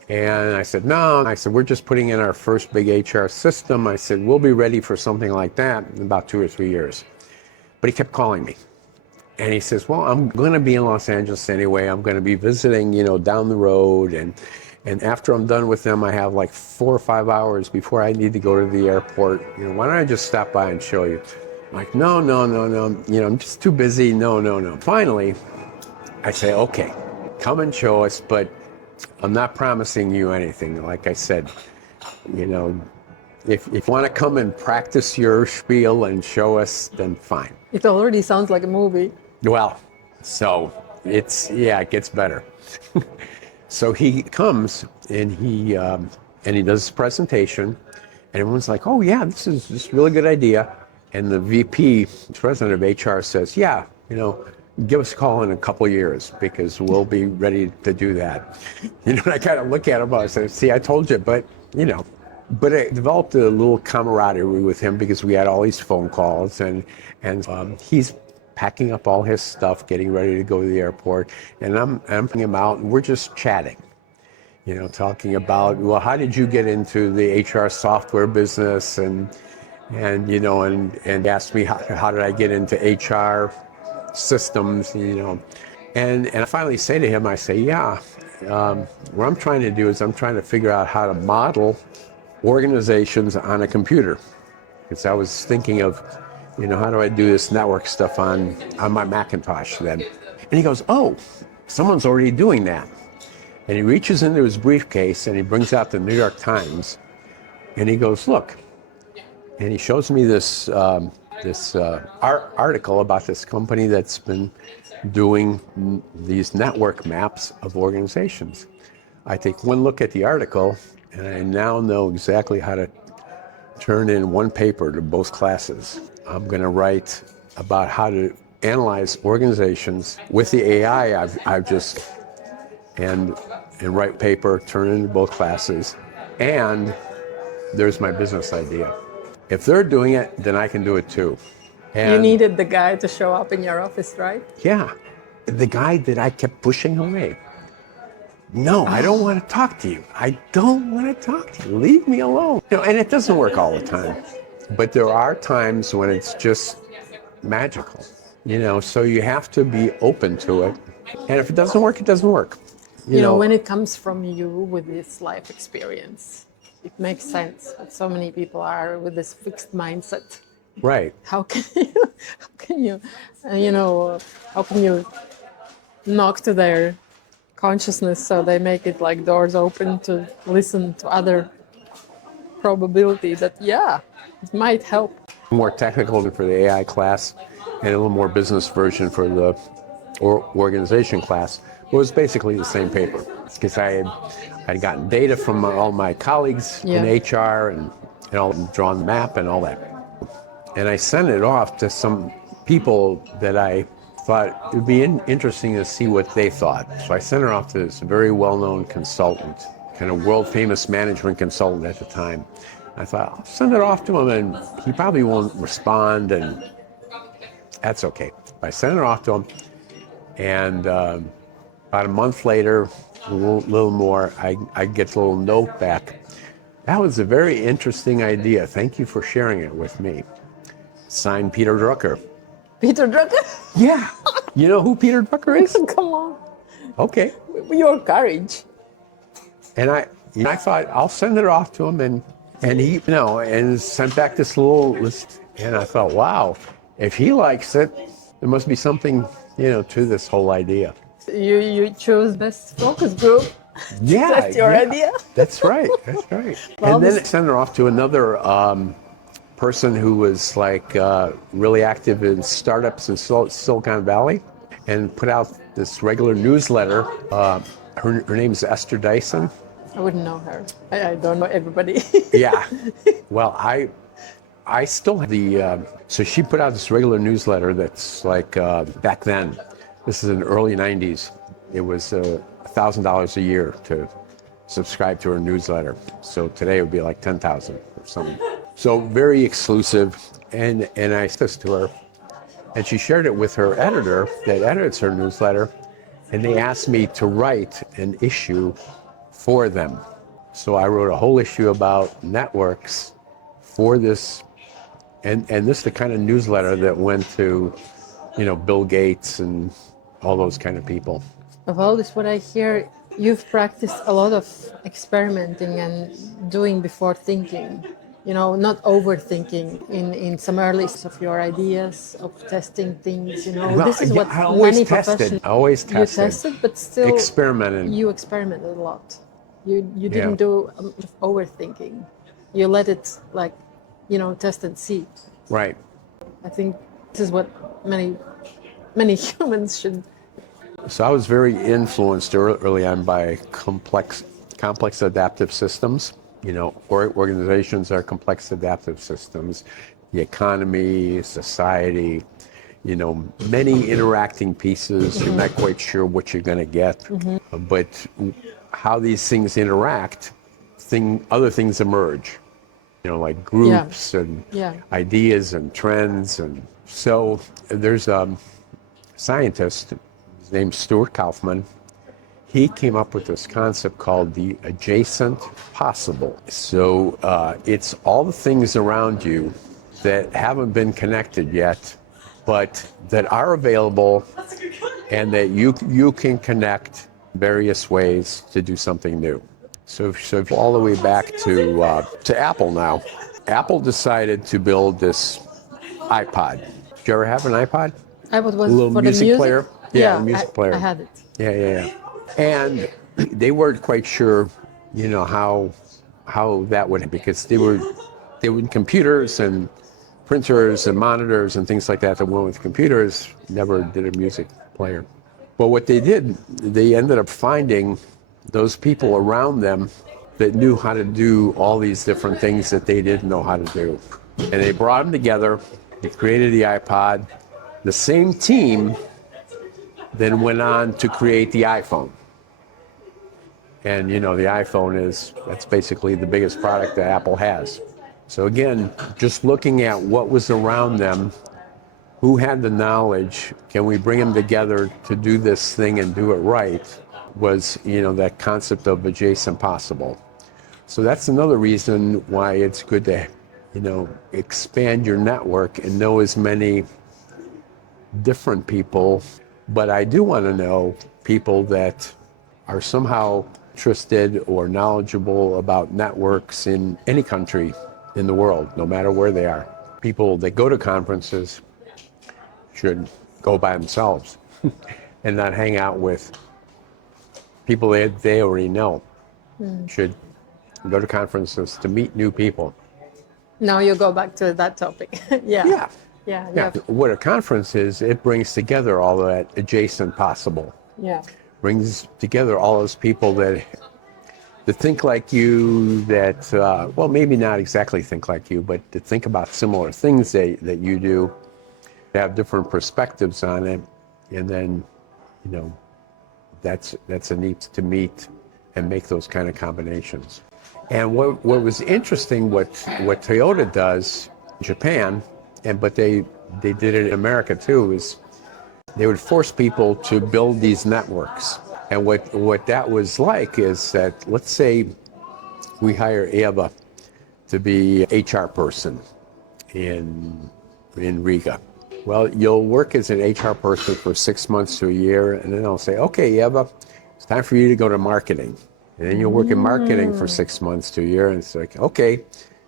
And I said, no. I said, we're just putting in our first big HR system. I said, we'll be ready for something like that in about 2 or 3 years. But he kept calling me. And he says, well, I'm going to be in Los Angeles anyway. I'm going to be visiting, down the road. And after I'm done with them, I have like 4 or 5 hours before I need to go to the airport. Why don't I just stop by and show you? I'm like, no. I'm just too busy. No. Finally, I say, okay, come and show us, but I'm not promising you anything. Like I said, if you want to come and practice your spiel and show us, then fine. It already sounds like a movie. Well, so it gets better. So he comes and he does his presentation, and everyone's like, "Oh yeah, this is a really good idea." And the VP, president of HR, says, "Yeah, give us a call in a couple of years because we'll be ready to do that." And I kind of look at him, I say, "See, I told you," but But I developed a little camaraderie with him because we had all these phone calls, and he's packing up all his stuff, getting ready to go to the airport, and I'm putting him out, and we're just chatting, talking about, well, how did you get into the HR software business, and asked me how did I get into HR systems, and I finally say to him, I say, what I'm trying to do is I'm trying to figure out how to model organizations on a computer, because I was thinking of, how do I do this network stuff on my Macintosh then? And he goes, oh, someone's already doing that. And he reaches into his briefcase and he brings out the New York Times, and he goes, look, and he shows me this article about this company that's been doing these network maps of organizations. I take one look at the article, and I now know exactly how to turn in one paper to both classes. I'm going to write about how to analyze organizations with the AI I've just, and write paper, turn it into both classes, and there's my business idea. If they're doing it, then I can do it too. And you needed the guy to show up in your office, right? Yeah, the guy that I kept pushing away. No, I don't want to talk to you. I don't want to talk to you. Leave me alone. And it doesn't work all the time. But there are times when it's just magical. So you have to be open to it. And if it doesn't work, it doesn't work. When it comes from you with this life experience, it makes sense. But so many people are with this fixed mindset. Right. How can you knock to their consciousness so they make it like doors open to listen to other probability that it might help. More technical for the AI class and a little more business version for the organization class. It was basically the same paper because I had gotten data from all my colleagues in HR and all, drawn the map and all that. And I sent it off to some people that I thought it would be interesting to see what they thought. So I sent it off to this very well-known consultant, kind of world-famous management consultant at the time. I thought, I'll send it off to him, and he probably won't respond, and that's okay. I sent it off to him, and about a month later, a little more, I get a little note back. That was a very interesting idea. Thank you for sharing it with me. Signed, Peter Drucker. Peter Drucker? Yeah. You know who Peter Drucker is? Come on. Okay. Your courage. And I thought I'll send it off to him, and he, and sent back this little list. And I thought, wow, if he likes it, there must be something, to this whole idea. You chose best focus group. Yeah. That's your idea? That's right. That's right. And then I sent it off to another person who was really active in startups in Silicon Valley. and put out this regular newsletter. Her name is Esther Dyson. I wouldn't know her. I don't know everybody. Yeah. Well, I still have so she put out this regular newsletter that's like, back then, this is in the early 90s, it was $1,000 a year to subscribe to her newsletter. So today it would be like 10,000 or something. So very exclusive. And I said this to her, and she shared it with her editor that edits her newsletter, and they asked me to write an issue for them. So I wrote a whole issue about networks for this, and this is the kind of newsletter that went to, Bill Gates and all those kind of people. Of all this, what I hear, you've practiced a lot of experimenting and doing before thinking. Not overthinking in some early of your ideas of testing things. Well, this is yeah, what I always many tested. professionals. I always You tested. tested, but still Experimented. You experimented a lot. You didn't do overthinking. You let it test and see. Right. I think this is what many humans should. So I was very influenced early on by complex adaptive systems. Organizations are complex adaptive systems. The economy, society, many interacting pieces. You're not quite sure what you're going to get, but how these things interact, other things emerge. Like groups and ideas and trends. And so there's a scientist, his name's Stuart Kaufman. He came up with this concept called the adjacent possible. So it's all the things around you that haven't been connected yet, but that are available, and that you can connect various ways to do something new. So all the way back to Apple now. Apple decided to build this iPod. Did you ever have an iPod? I was A little for music the music player? Yeah, a music player. I had it. Yeah. And they weren't quite sure, how that would, because they were computers and printers and monitors and things like that went with computers, never did a music player. But what they did, they ended up finding those people around them that knew how to do all these different things that they didn't know how to do. And they brought them together, they created the iPod. The same team then went on to create the iPhone. And the iPhone that's basically the biggest product that Apple has. So again, just looking at what was around them, who had the knowledge, can we bring them together to do this thing and do it right, was, that concept of adjacent possible. So that's another reason why it's good to, expand your network and know as many different people. But I do want to know people that are somehow interested or knowledgeable about networks in any country in the world, no matter where they are. People that go to conferences should go by themselves and not hang out with people that they already know. Should go to conferences to meet new people. Now you go back to that topic. Yeah. What a conference is, it brings together all that adjacent possible. Yeah. Brings together all those people that think like you, that, well, maybe not exactly think like you, but to think about similar things that you do, have different perspectives on it, and then, that's a need to meet and make those kind of combinations. And what was interesting, what Toyota does in Japan, but they did it in America too, is they would force people to build these networks. And what that was like is that, let's say we hire Eva to be HR person in Riga. Well, you'll work as an HR person for 6 months to a year, and then I'll say, okay, Eva, it's time for you to go to marketing. And then you'll work in marketing for 6 months to a year, and it's like, okay,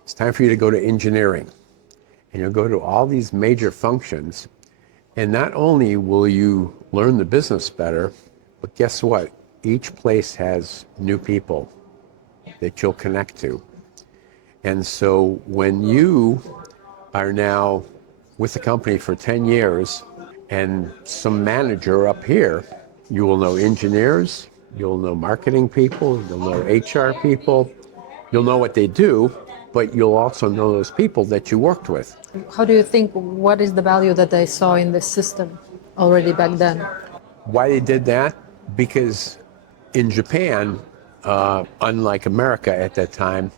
it's time for you to go to engineering. And you'll go to all these major functions, and not only will you learn the business better, but guess what? Each place has new people that you'll connect to. And so when you are now with the company for 10 years, and some manager up here. You will know engineers, you'll know marketing people, you'll know HR people, you'll know what they do, but you'll also know those people that you worked with. How do you think, what is the value that they saw in this system already back then? Why they did that? Because in Japan, unlike America at that time,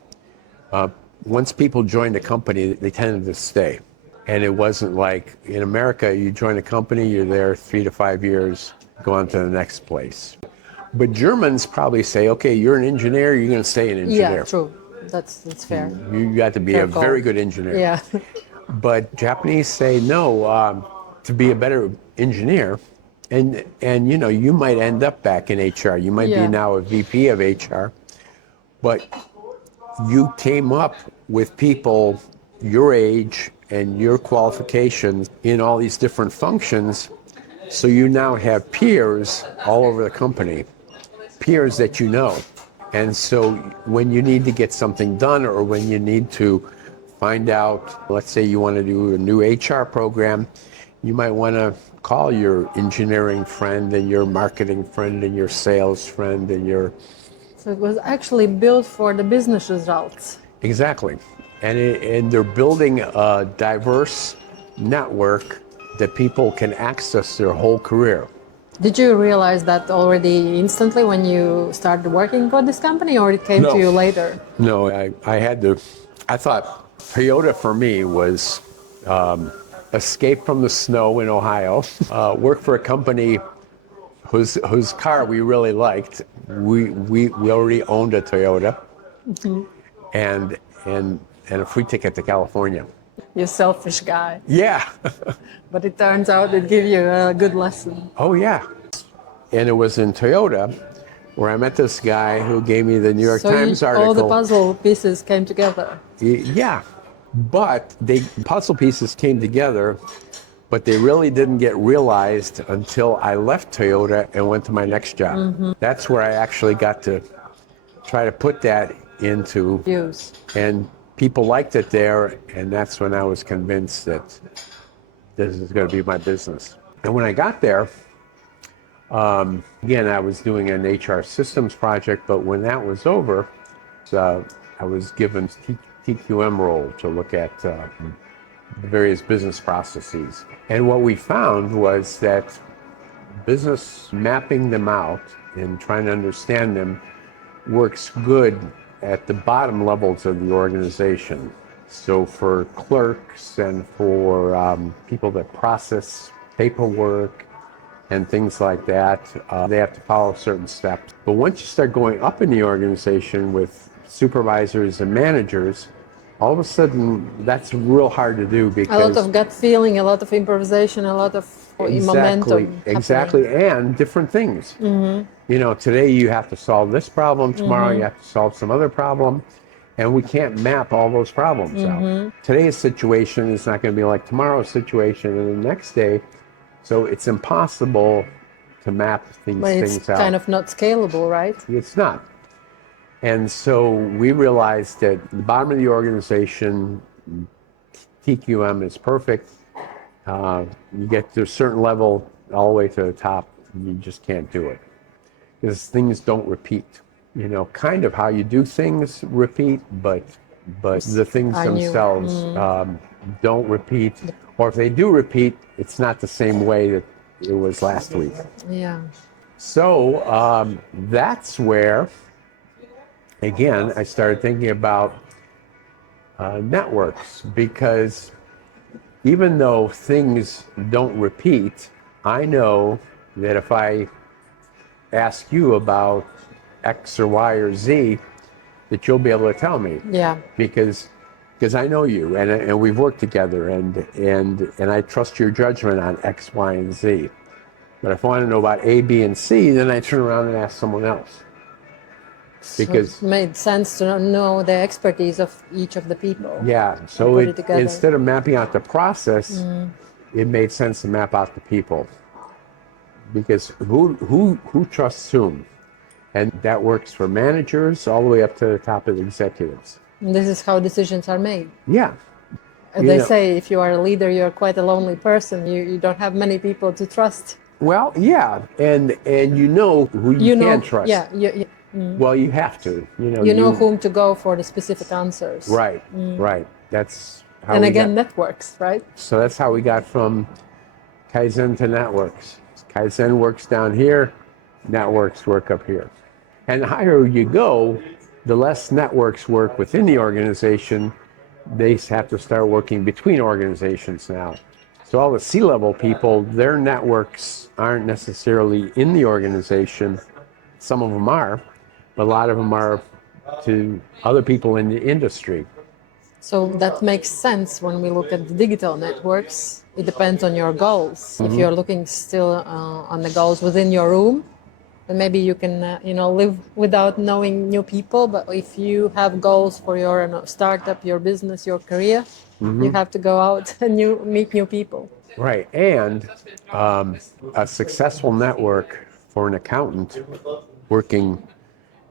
once people joined a company, they tended to stay. And it wasn't like in America, you join a company, you're there 3 to 5 years, go on to the next place. But Germans probably say, okay, you're an engineer, you're going to stay an engineer. Yeah, true. That's fair. You got to be Fair a call. very good engineer. Yeah. But Japanese say no, to be a better engineer, and you know, you might end up back in HR. You might Yeah. be now a VP of HR, but you came up with people your age and your qualifications in all these different functions, so you now have peers all over the company, peers that you know. And so when you need to get something done, or when you need to find out, let's say you want to do a new HR program, you might want to call your engineering friend and your marketing friend and your sales friend and your... So it was actually built for the business results. Exactly. And they're building a diverse network that people can access their whole career. Did you realize that already instantly when you started working for this company, or it came No. to you later? No, I thought Toyota for me was escape from the snow in Ohio, work for a company whose car we really liked. We already owned a Toyota, and a free ticket to California. You selfish guy. Yeah. But it turns out it gave you a good lesson. Oh yeah. And it was in Toyota where I met this guy who gave me the New York Times article. All the puzzle pieces came together. Yeah, but puzzle pieces came together, but they really didn't get realized until I left Toyota and went to my next job. That's where I actually got to try to put that into Use. and people liked it there, and that's when I was convinced that this is going to be my business. And when I got there, again, I was doing an HR systems project, but when that was over, I was given TQM role to look at the various business processes. And what we found was that business mapping them out and trying to understand them works good at the bottom levels of the organization. So for clerks and for people that process paperwork and things like that, they have to follow certain steps. But once you start going up in the organization with supervisors and managers, all of a sudden that's real hard to do because... A lot of gut feeling, a lot of improvisation, a lot of momentum. Exactly, and different things. You know, today you have to solve this problem, tomorrow you have to solve some other problem, and we can't map all those problems out. Today's situation is not going to be like tomorrow's situation and the next day, so it's impossible to map these But things it's out. kind of not scalable, right? It's not. And so we realized that the bottom of the organization, TQM is perfect. You get to a certain level, all the way to the top, you just can't do it. Because things don't repeat. You know, kind of how you do things repeat, but the things themselves don't repeat. Or if they do repeat, it's not the same way that it was last week. Yeah. So that's where, again, I started thinking about networks, because even though things don't repeat, I know that if I ask you about X or Y or Z, that you'll be able to tell me. Yeah. Because I know you, and we've worked together, and I trust your judgment on X, Y, and Z. But if I want to know about A, B, and C, then I turn around and ask someone else. Because So it made sense to know the expertise of each of the people. yeah, so put it together. instead of mapping out the process, it made sense to map out the people. Because who trusts whom? And that works for managers all the way up to the top of the executives. And this is how decisions are made. Yeah. They know, say if you are a leader, you're quite a lonely person. You don't have many people to trust. well, yeah, and you know who you You can know, trust. yeah, Well, you have to. you know whom to go for the specific answers. Right, right. That's how And we got. again, networks, right? So that's how we got from Kaizen to networks. Kaizen works down here, networks work up here. And the higher you go, the less networks work within the organization. They have to start working between organizations now. So all the C-level people, their networks aren't necessarily in the organization. Some of them are, but a lot of them are to other people in the industry. So that makes sense when we look at the digital networks. It depends on your goals. If you're looking still on the goals within your room, then maybe you can, live without knowing new people. But if you have goals for your startup, your business, your career, you have to go out and meet new people. Right, and a successful network for an accountant working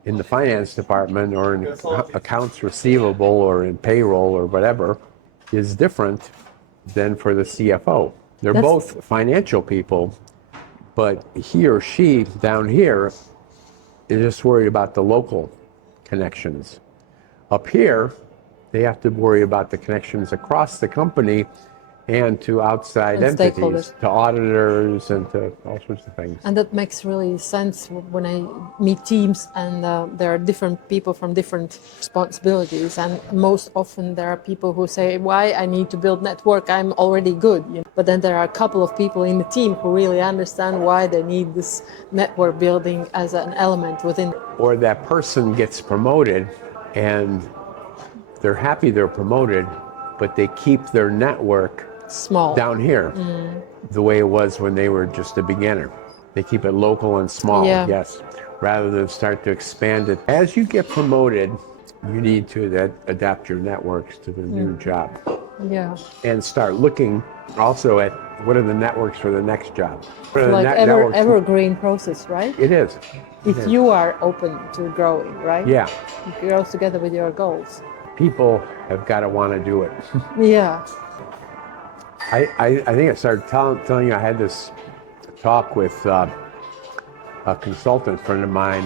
in the finance department or in accounts receivable or in payroll or whatever is different than for the CFO. They're both financial people, but he or she down here is just worried about the local connections. Up here, they have to worry about the connections across the company and to outside And entities, stakeholders. to auditors and to all sorts of things. And that makes really sense when I meet teams and there are different people from different responsibilities. And most often there are people who say, why I need to build network, I'm already good. But then there are a couple of people in the team who really understand why they need this network building as an element within. Or that person gets promoted and they're happy they're promoted, but they keep their network Small. down here, the way it was when they were just a beginner. They keep it local and small, yes, rather than start to expand it. As you get promoted, you need to adapt your networks to the new job. Yeah. And start looking also at what are the networks for the next job. Like evergreen process, right? It is. If you are open to growing, right? Yeah. It grows together with your goals. People have got to want to do it. Yeah. I think I started telling you I had this talk with a consultant friend of mine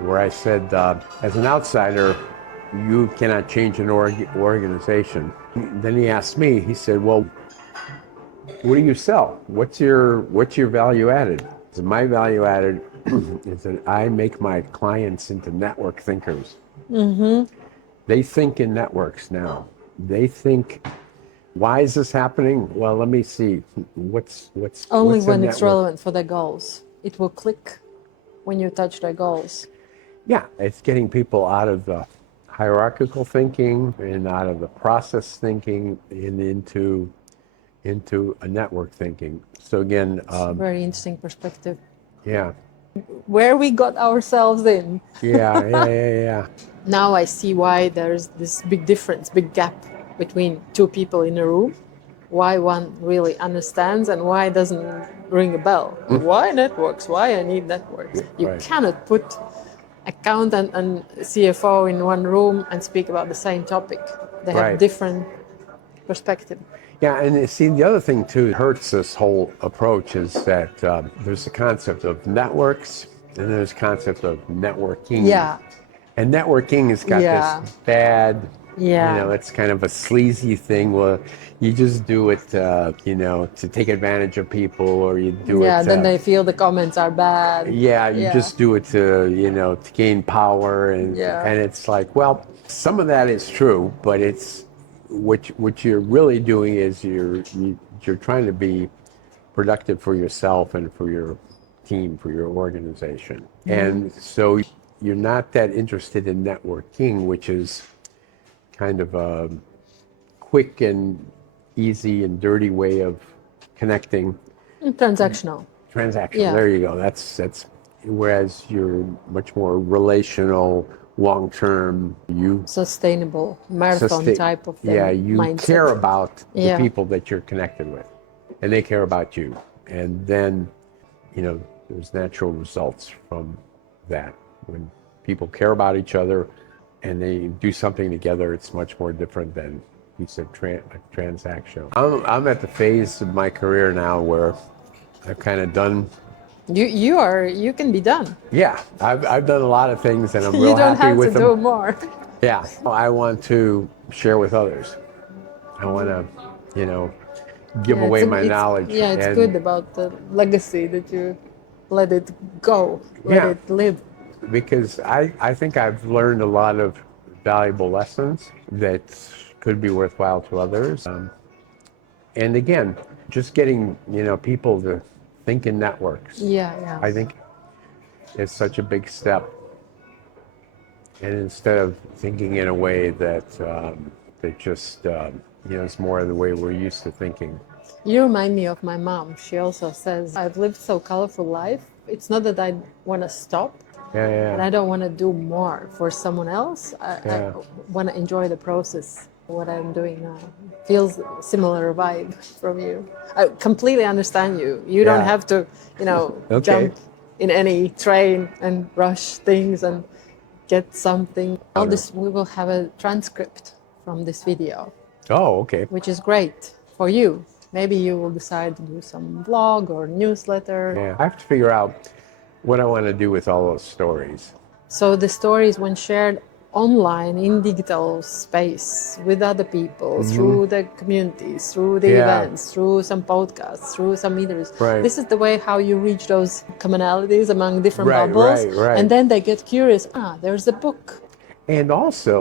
where I said, as an outsider, you cannot change an organization. Then he asked me, he said, well, what do you sell? What's your value added? So my value added is that I make my clients into network thinkers. They think in networks now. They think, why is this happening? Well, let me see. What's Only what's when a it's network? relevant for their goals. It will click when you touch their goals. Yeah, it's getting people out of the hierarchical thinking and out of the process thinking and into a network thinking. So again, Very interesting perspective. yeah, Where we got ourselves in. yeah. Now I see why there's this big difference, big gap between two people in a room. Why one really understands and why it doesn't ring a bell. Why networks? Why I need networks? You Right. cannot put accountant and CFO in one room and speak about the same topic. They have Right. different perspective. Yeah, and you see, the other thing too that hurts this whole approach is that there's the concept of networks and there's the concept of networking. Yeah. And networking has got this bad, it's kind of a sleazy thing. Well, you just do it, to take advantage of people, or you do it. Yeah, then they feel the comments are bad. Yeah, you just do it to gain power, and it's like, well, some of that is true, but it's what you're really doing is you're trying to be productive for yourself and for your team, for your organization, and so you're not that interested in networking, which is kind of a quick and easy and dirty way of connecting. Transactional. Transactional. Yeah. There you go. That's whereas you're much more relational, long-term. You Sustainable marathon type of thing. Yeah, you mindset. care about the people that you're connected with, and they care about you, and then there's natural results from that. When people care about each other and they do something together, it's much more different than piece of transaction. I'm at the phase of my career now where I've kind of done. You can be done. Yeah, I've done a lot of things, and I'm You real don't happy have to with do them. more. Yeah, I want to share with others. I want to, give Yeah, away my knowledge. it's And good about the legacy that you let it go, let yeah, it live. because I think I've learned a lot of valuable lessons that could be worthwhile to others. And again, just getting, people to think in networks, Yeah, yeah. I think is such a big step. And instead of thinking in a way that just, is more the way we're used to thinking. You remind me of my mom. She also says, I've lived so colorful life. It's not that I want to stop, Yeah, and yeah, I don't want to do more for someone else. I yeah. want to enjoy the process. What I'm doing now feels similar vibe from you. I completely understand you. You don't Yeah. have to, Okay. jump in any train and rush things and get something. All this, we will have a transcript from this video, Oh, okay. which is great for you. Maybe you will decide to do some blog or newsletter. Yeah. I have to figure out what I want to do with all those stories. So the stories, when shared online in digital space with other people, through the communities, through the Yeah. events, through some podcasts, through some interviews, Right. this is the way how you reach those commonalities among different Right, bubbles. right. And then they get curious. There's a book. And also,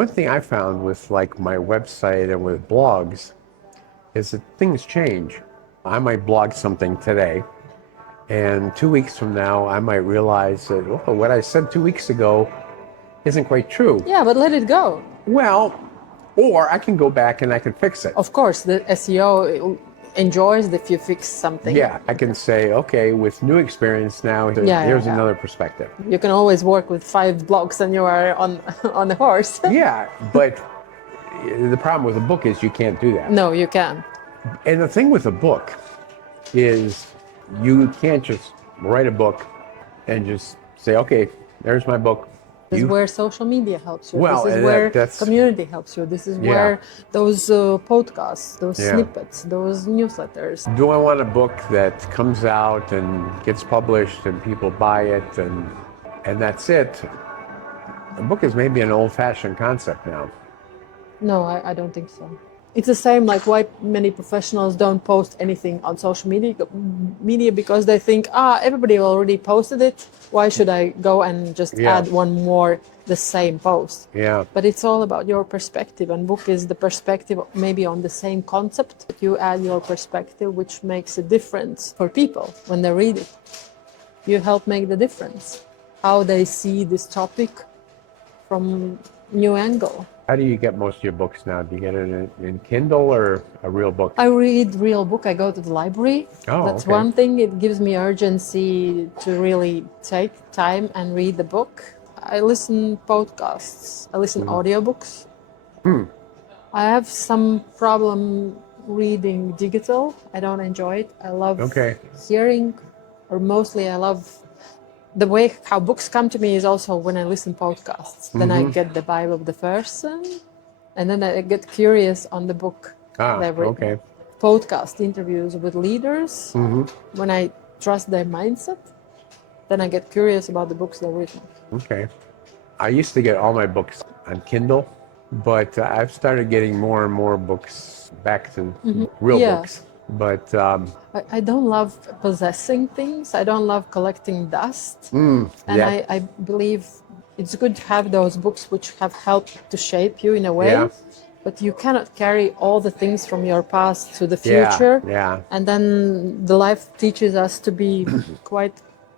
one thing I found with like my website and with blogs is that things change. I might blog something today, and 2 weeks from now, I might realize that what I said 2 weeks ago isn't quite true. Yeah, but let it go. Well, or I can go back and I can fix it. Of course, the SEO enjoys if you fix something. Yeah, I can say, okay, with new experience now, here's another perspective. You can always work with 5 blocks and you are on on the horse. Yeah, but the problem with a book is you can't do that. No, you can. And the thing with a book is you can't just write a book and just say, okay, there's my book. This is where social media helps you. Well, this is and where that's- community helps you. This is Yeah. where those podcasts, those Yeah. snippets, those newsletters. Do I want a book that comes out and gets published and people buy it and that's it? A book is maybe an old-fashioned concept now. No, I don't think so. It's the same like why many professionals don't post anything on social media because they think, everybody already posted it. Why should I go and just Yeah. add one more the same post? Yeah. But it's all about your perspective, and book is the perspective maybe on the same concept. You add your perspective, which makes a difference for people when they read it. You help make the difference, how they see this topic from new angle. How do you get most of your books now? Do you get it in Kindle or a real book? I read real book. I go to the library. Oh, That's okay. one thing. It gives me urgency to really take time and read the book. I listen podcasts. I listen audiobooks. I have some problem reading digital. I don't enjoy it. I love hearing, or mostly I love the way how books come to me is also when I listen podcasts. Then I get the vibe of the person, and then I get curious on the book they've written. Okay. Podcast interviews with leaders. When I trust their mindset, then I get curious about the books they've written. Okay. I used to get all my books on Kindle, but I've started getting more and more books back to real books. But I don't love possessing things. I don't love collecting dust. And I believe it's good to have those books which have helped to shape you in a way. Yeah. But you cannot carry all the things from your past to the future. Yeah. And then the life teaches us to be quite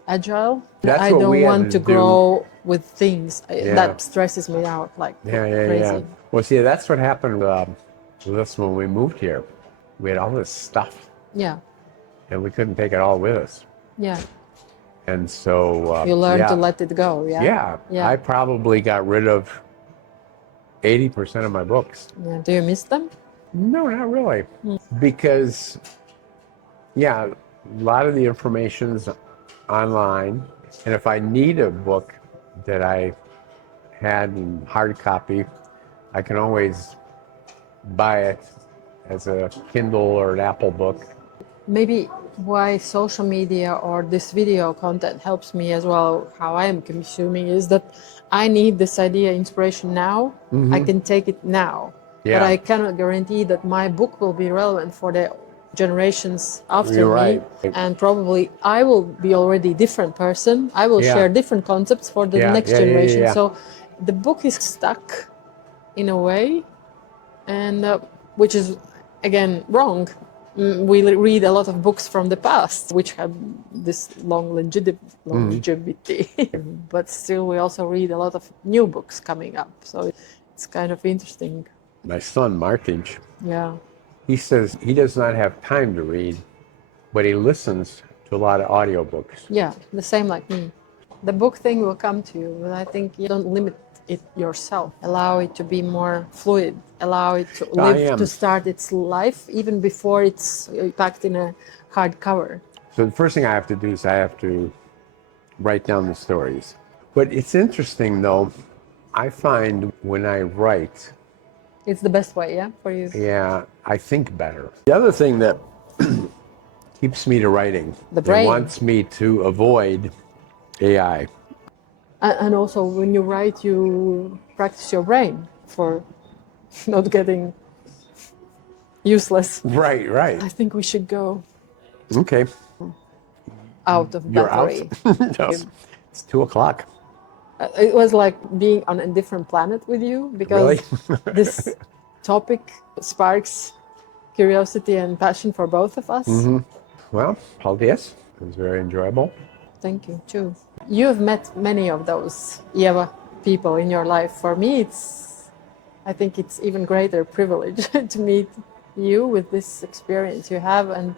agile. That's I what don't we had want to to do. grow with things. Yeah. That stresses me out like crazy. Well, see, that's what happened with us when we moved here. We had all this stuff, Yeah. and we couldn't take it all with us. Yeah. And so You learn to let it go. Yeah. I probably got rid of 80% of my books. Yeah. Do you miss them? No, not really. Because, a lot of the information's online. And if I need a book that I had in hard copy, I can always buy it as a Kindle or an Apple book. Maybe why social media or this video content helps me as well, how I am consuming, is that I need this idea, inspiration now. I can take it now. But Yeah. I cannot guarantee that my book will be relevant for the generations after You're me. right. And probably I will be already a different person. I will Yeah. share different concepts for the Yeah, next yeah, yeah, generation. yeah. So the book is stuck in a way, and which is again wrong. We read a lot of books from the past which have this longevity, but still we also read a lot of new books coming up. So it's kind of interesting. My son, Martin, Yeah. he says he does not have time to read, but he listens to a lot of audiobooks. Yeah, the same like me. The book thing will come to you, but I think you don't limit it yourself. Allow it to be more fluid. Allow it to I live, am. to start its life even before it's packed in a hardcover. So the first thing I have to do is I have to write down the stories. But it's interesting though, I find when I write, It's the best way, yeah, for you. yeah, I think better. The other thing that keeps me to writing, The brain. it wants me to avoid AI. And also, when you write, you practice your brain for not getting useless. Right, right. I think we should go Okay. out of You're battery. out? No, it's 2:00. It was like being on a different planet with you because Really? this topic sparks curiosity and passion for both of us. Well, Valdis, it was very enjoyable. Thank you, too. You have met many of those Eva people in your life. For me, I think it's even greater privilege to meet you with this experience you have and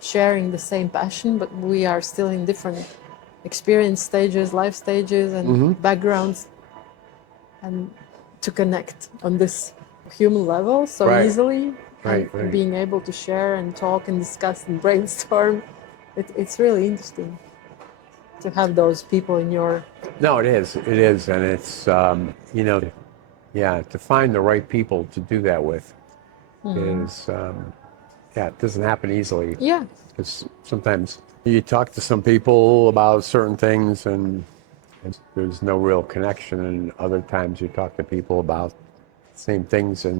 sharing the same passion, but we are still in different experience stages, life stages, and backgrounds, and to connect on this human level so Right. easily, Right, and right. being able to share and talk and discuss and brainstorm, it's really interesting to have those people in your. No, it is, and it's yeah, to find the right people to do that with is yeah, it doesn't happen easily. Yeah. Because sometimes you talk to some people about certain things and there's no real connection, and other times you talk to people about the same things and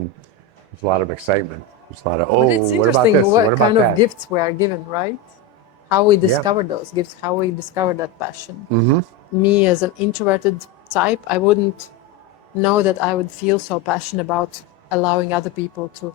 there's a lot of excitement. There's a lot of, But it's what about interesting this? what What about kind of that? gifts we are given, right? How we discover those gifts, how we discover that passion. Me, as an introverted type, I wouldn't know that I would feel so passionate about allowing other people to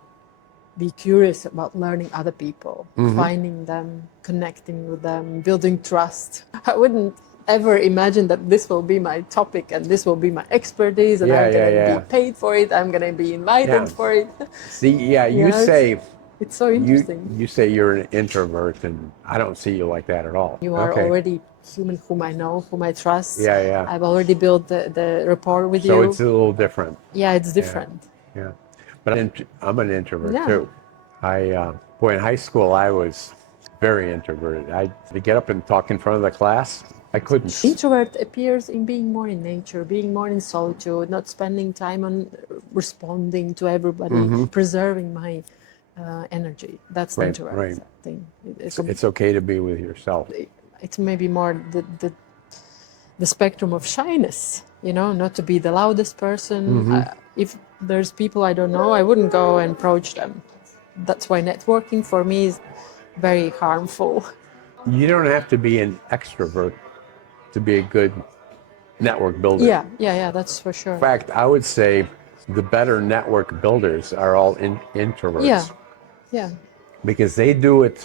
be curious about learning other people, finding them, connecting with them, building trust. I wouldn't ever imagine that this will be my topic and this will be my expertise and I'm going to be paid for it, I'm going to be invited for it. See, yeah, you Yeah, say It's so interesting. you say you're an introvert, and I don't see you like that at all. You are Okay. already human whom I know, whom I trust. Yeah, yeah. I've already built the rapport with So you. it's a little different. Yeah, it's different. Yeah, but I'm an introvert Yeah. too. Boy, in high school I was very introverted. To get up and talk in front of the class, I couldn't. Introvert appears in being more in nature, being more in solitude, not spending time on responding to everybody, preserving my energy. That's the introvert right. thing. It's okay to be with yourself. It's maybe more the spectrum of shyness, not to be the loudest person. If there's people I don't know, I wouldn't go and approach them. That's why networking for me is very harmful. You don't have to be an extrovert to be a good network builder. Yeah, that's for sure. In fact, I would say the better network builders are all introverts. Yeah. Because they do it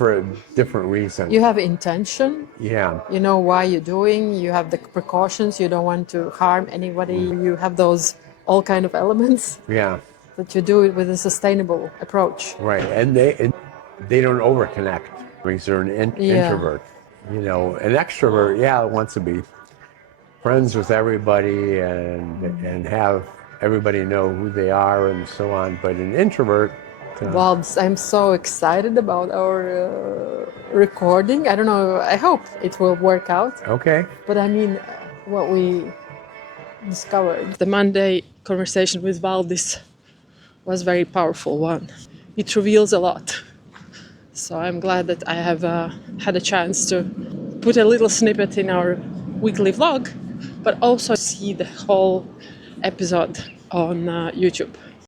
for a different reason. You have intention. Yeah. You know why you're doing. You have the precautions. You don't want to harm anybody. You have those all kind of elements. Yeah. That you do it with a sustainable approach. Right, and they don't overconnect because they're an introvert. An extrovert, wants to be friends with everybody and have everybody know who they are and so on. But an introvert. Well, I'm so excited about our recording. I don't know. I hope it will work out. Okay. But I mean, what we discovered. The Monday conversation with Valdis was a very powerful one. It reveals a lot. So I'm glad that I have had a chance to put a little snippet in our weekly vlog, but also see the whole episode on YouTube.